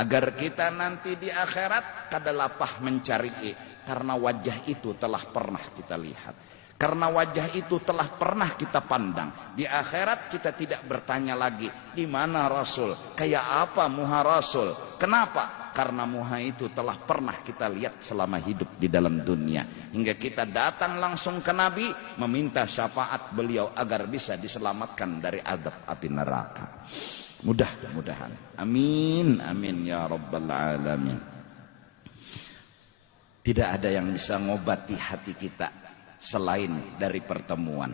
agar kita nanti di akhirat kada lapah mencari, karena wajah itu telah pernah kita lihat, karena wajah itu telah pernah kita pandang. Di akhirat kita tidak bertanya lagi, di mana Rasul, kayak apa muha Rasul. Kenapa? Karena muha itu telah pernah kita lihat selama hidup di dalam dunia, hingga kita datang langsung ke Nabi meminta syafaat beliau agar bisa diselamatkan dari azab api neraka. Mudah-mudahan, amin amin ya rabbal alamin. Tidak ada yang bisa ngobati hati kita selain dari pertemuan.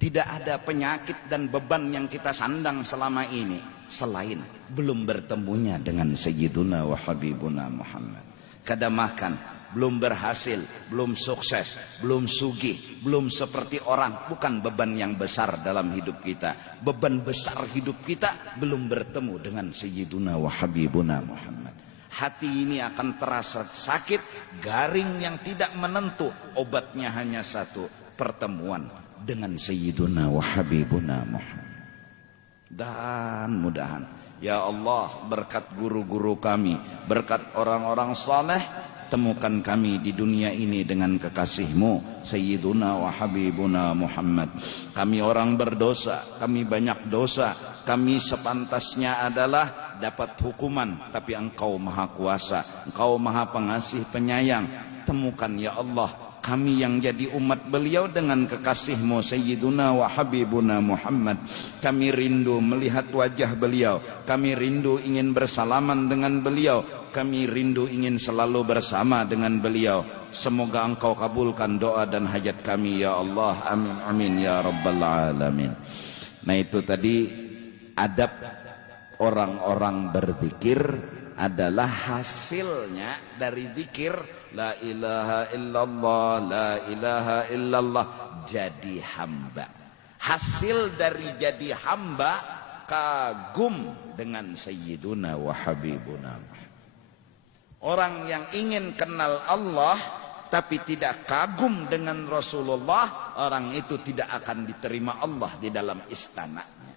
Tidak ada penyakit dan beban yang kita sandang selama ini selain belum bertemunya dengan Sayyiduna wa Habibuna Muhammad. Kada makan, belum berhasil, belum sukses, belum sugih, belum seperti orang, bukan beban yang besar dalam hidup kita. Beban besar hidup kita belum bertemu dengan Sayyiduna wa Habibuna Muhammad. Hati ini akan terasa sakit, garing yang tidak menentu. Obatnya hanya satu, pertemuan dengan Sayyiduna wa Habibuna Muhammad. Dan mudahan ya Allah, berkat guru-guru kami, berkat orang-orang saleh, temukan kami di dunia ini dengan kekasih-Mu Sayyiduna wa Habibuna Muhammad. Kami orang berdosa, kami banyak dosa, kami sepantasnya adalah dapat hukuman, tapi Engkau Maha Kuasa, Engkau Maha Pengasih Penyayang. Temukan ya Allah kami yang jadi umat beliau dengan kekasih-Mu Sayyiduna wa Habibuna Muhammad. Kami rindu melihat wajah beliau, kami rindu ingin bersalaman dengan beliau, kami rindu ingin selalu bersama dengan beliau. Semoga Engkau kabulkan doa dan hajat kami ya Allah, amin amin ya rabbal alamin. Nah itu tadi adab orang-orang berzikir adalah hasilnya dari zikir la ilaha illallah, la ilaha illallah, jadi hamba. Hasil dari jadi hamba kagum dengan Sayyiduna wa Habibuna. Orang yang ingin kenal Allah tapi tidak kagum dengan Rasulullah, orang itu tidak akan diterima Allah di dalam istananya.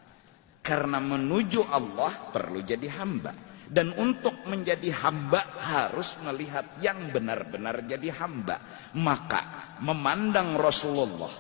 Karena menuju Allah perlu jadi hamba. Dan untuk menjadi hamba harus melihat yang benar-benar jadi hamba. Maka memandang Rasulullah,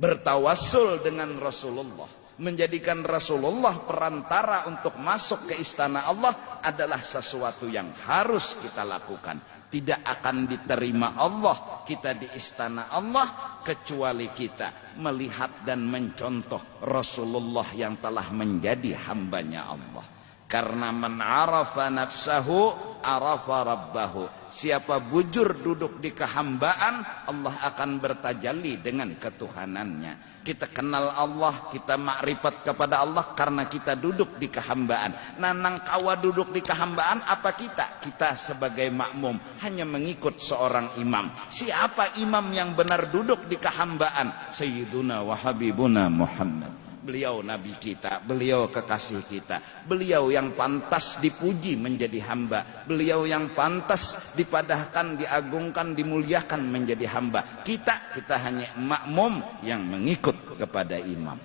bertawassul dengan Rasulullah, menjadikan Rasulullah perantara untuk masuk ke istana Allah adalah sesuatu yang harus kita lakukan. Tidak akan diterima Allah kita di istana Allah kecuali kita melihat dan mencontoh Rasulullah yang telah menjadi hambanya Allah. Karena man arafa nafsahu arafa rabbahu. Siapa bujur duduk di kehambaan, Allah akan bertajalli dengan ketuhanannya. Kita kenal Allah, kita makrifat kepada Allah karena kita duduk di kehambaan. Nanang kawa duduk di kehambaan apa kita? Kita sebagai makmum hanya mengikut seorang imam. Siapa imam yang benar duduk di kehambaan? Sayyiduna wa Habibuna Muhammad. Beliau nabi kita, beliau kekasih kita, beliau yang pantas dipuji menjadi hamba, beliau yang pantas dipadahkan, diagungkan, dimuliakan menjadi hamba. Kita hanya makmum yang mengikut kepada imam.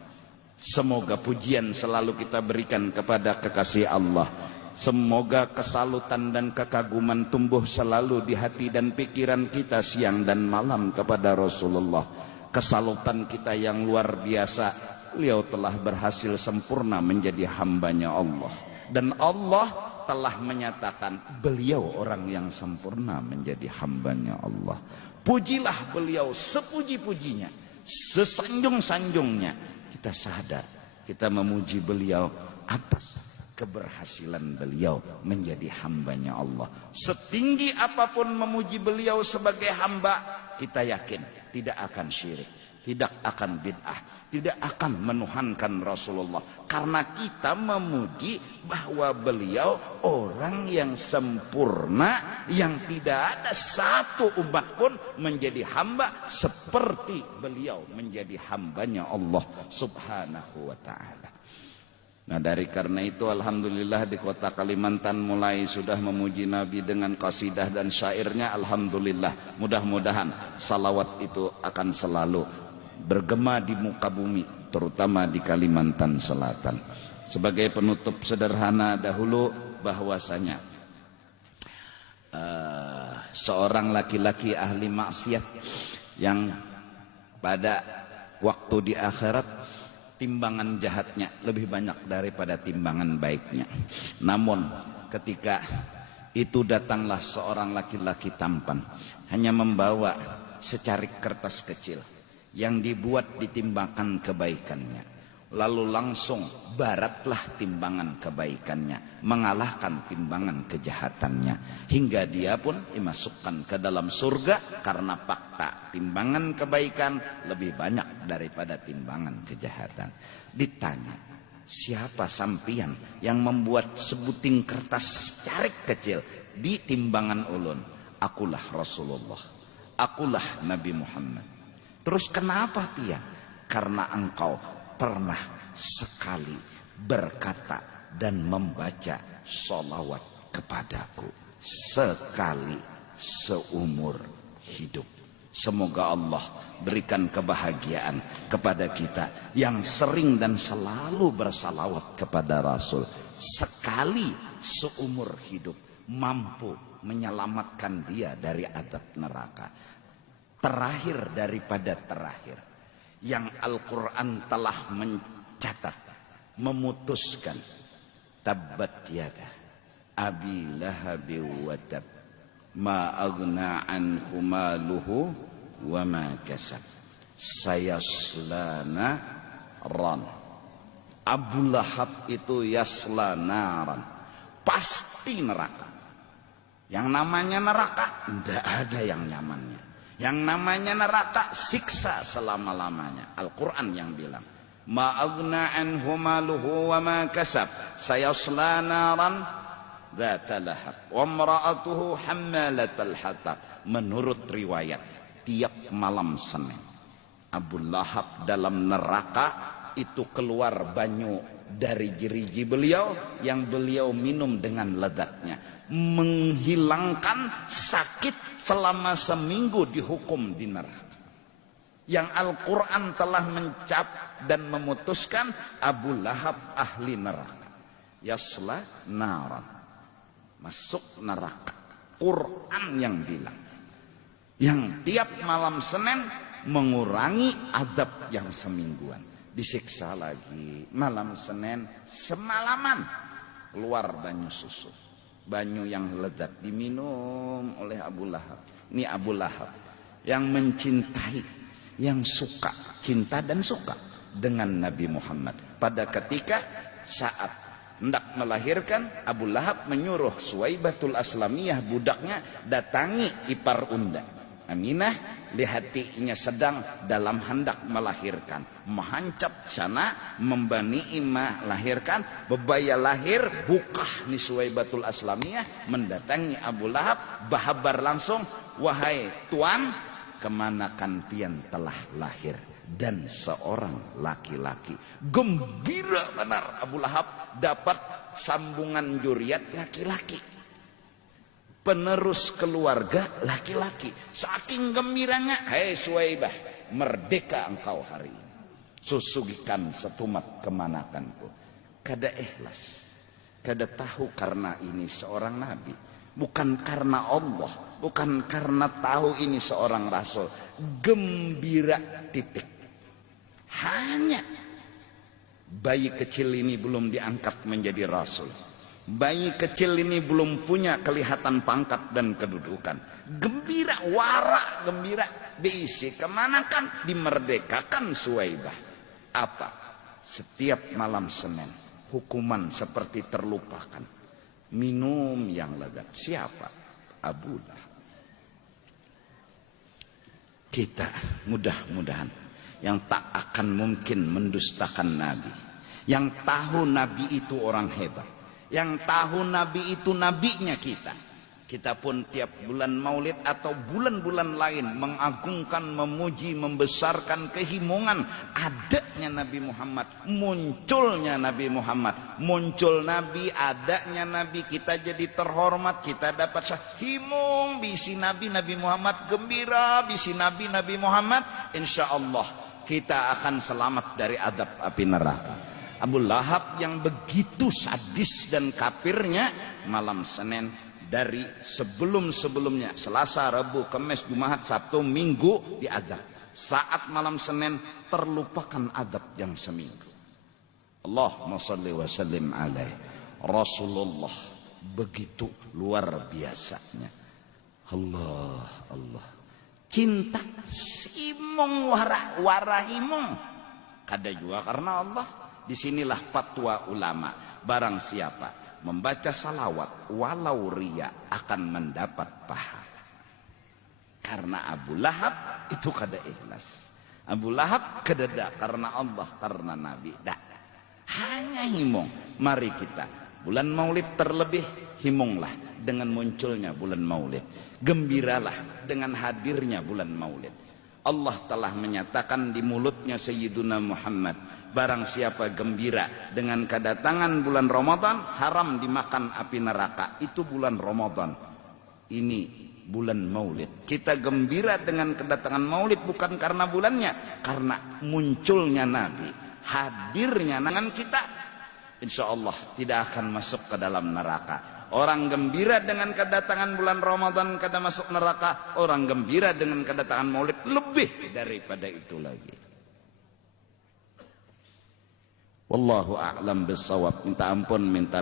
Semoga pujian selalu kita berikan kepada kekasih Allah. Semoga kesalutan dan kekaguman tumbuh selalu di hati dan pikiran kita siang dan malam kepada Rasulullah. Kesalutan kita yang luar biasa, beliau telah berhasil sempurna menjadi hambanya Allah. Dan Allah telah menyatakan beliau orang yang sempurna menjadi hambanya Allah. Pujilah beliau sepuji-pujinya, sesanjung-sanjungnya. Kita sadar kita memuji beliau atas keberhasilan beliau menjadi hambanya Allah. Setinggi apapun memuji beliau sebagai hamba, kita yakin tidak akan syirik, tidak akan bid'ah, tidak akan menuhankan Rasulullah. Karena kita memuji bahwa beliau orang yang sempurna, yang tidak ada satu umat pun menjadi hamba seperti beliau menjadi hambanya Allah subhanahu wa ta'ala. Nah, dari karena itu alhamdulillah di kota Kalimantan mulai sudah memuji Nabi dengan qasidah dan syairnya. Alhamdulillah, mudah-mudahan salawat itu akan selalu bergema di muka bumi, terutama di Kalimantan Selatan. Sebagai penutup sederhana dahulu, bahwasanya seorang laki-laki ahli maksiat yang pada waktu di akhirat timbangan jahatnya lebih banyak daripada timbangan baiknya. Namun ketika itu datanglah seorang laki-laki tampan, hanya membawa secarik kertas kecil yang dibuat ditimbangkan kebaikannya. Lalu langsung baratlah timbangan kebaikannya, mengalahkan timbangan kejahatannya, hingga dia pun dimasukkan ke dalam surga karena fakta timbangan kebaikan lebih banyak daripada timbangan kejahatan. Ditanya, siapa sampian yang membuat sebuting kertas carik kecil di timbangan ulun? Akulah Rasulullah, akulah Nabi Muhammad. Terus kenapa pian? Karena engkau pernah sekali berkata dan membaca sholawat kepadaku sekali seumur hidup. Semoga Allah berikan kebahagiaan kepada kita yang sering dan selalu bersalawat kepada Rasul. Sekali seumur hidup mampu menyelamatkan dia dari azab neraka. Terakhir daripada terakhir, yang Al-Quran telah mencatat, memutuskan, tabbat yada abi lahabi wa tab ma aghna anhu maluhu wa ma kasab sayaslana ran. Abu Lahab itu yasla naran, pasti neraka. Yang namanya neraka tidak ada yang nyamannya. Yang namanya neraka siksa selama-lamanya. Al-Quran yang bilang, ma aghna anhu maluhu wa ma kasab sayasla naran dzata lahab wa imra'atuhu hammalatal hatab. Menurut riwayat, tiap malam Senin Abu Lahab dalam neraka itu keluar banyu dari jeriji beliau yang beliau minum dengan lezatnya, menghilangkan sakit selama seminggu dihukum di neraka. Yang Al-Quran telah mencap dan memutuskan Abu Lahab ahli neraka, yasla naran, masuk neraka. Quran yang bilang, yang tiap malam Senin mengurangi adab yang semingguan, disiksa lagi malam Senin semalaman, keluar banyu susu, banyu yang lezat diminum oleh Abu Lahab. Ini Abu Lahab yang mencintai, yang suka, cinta dan suka dengan Nabi Muhammad. Pada ketika saat hendak melahirkan, Abu Lahab menyuruh Suwaibatul Aslamiyah, budaknya, datangi ipar unda Aminah, lihatinya sedang dalam hendak melahirkan, menghancap sana membani imah lahirkan, bebaya lahir, bukah ni Suwaibatul Aslamiyah mendatangi Abu Lahab, bahabar langsung, wahai tuan, kemanakan pian telah lahir dan seorang laki-laki. Gembira benar Abu Lahab dapat sambungan juriat laki-laki, penerus keluarga laki-laki. Saking gembiranya, hei Suwaibah, merdeka engkau hari ini, susugikan setumat kemanakanku. Kada ikhlas, kada tahu karena ini seorang nabi, bukan karena Allah, bukan karena tahu ini seorang rasul. Gembira titik. Hanya bayi kecil ini belum diangkat menjadi rasul, bayi kecil ini belum punya kelihatan pangkat dan kedudukan. Gembira, wara gembira, diisi kemanakan, dimerdekakan Suwaibah. Apa? Setiap malam Senin hukuman seperti terlupakan, minum yang lezat. Siapa? Abu Lahab. Kita mudah-mudahan yang tak akan mungkin mendustakan Nabi, yang tahu Nabi itu orang hebat, yang tahu Nabi itu nabinya kita. Kita pun tiap bulan Maulid atau bulan-bulan lain mengagungkan, memuji, membesarkan kehimungan adanya Nabi Muhammad, munculnya Nabi Muhammad. Muncul Nabi, adanya Nabi, kita jadi terhormat, kita dapat himung bisi Nabi Muhammad, gembira bisi Nabi Muhammad. Insya Allah kita akan selamat dari azab api neraka. Abu Lahab yang begitu sadis dan kafirnya, malam Senin dari sebelum-sebelumnya, Selasa, Rabu, Kamis, Jumat, Sabtu, Minggu diazab. Saat malam Senin terlupakan azab yang seminggu. Allahumma salli wa sallim alaih. Rasulullah begitu luar biasanya. Allah, Allah. Cinta simung warahimung, kada juga karena Allah. Disinilah fatwa ulama, barang siapa membaca salawat walau ria akan mendapat pahala. Karena Abu Lahab itu kada ikhlas, Abu Lahab kededa karena Allah, karena Nabi. Dah, hanya himung. Mari kita bulan Maulid terlebih himunglah dengan munculnya bulan Maulid, gembiralah dengan hadirnya bulan Maulid. Allah telah menyatakan di mulutnya Sayyiduna Muhammad, barang siapa gembira dengan kedatangan bulan Ramadan, haram dimakan api neraka. Itu bulan Ramadan, ini bulan Maulid. Kita gembira dengan kedatangan Maulid bukan karena bulannya, karena munculnya Nabi, hadirnya dengan kita. Insya Allah tidak akan masuk ke dalam neraka. Orang gembira dengan kedatangan bulan Ramadan kada masuk neraka. Orang gembira dengan kedatangan Maulid lebih daripada itu lagi. Wallahu a'lam bissawab. Minta ampun, minta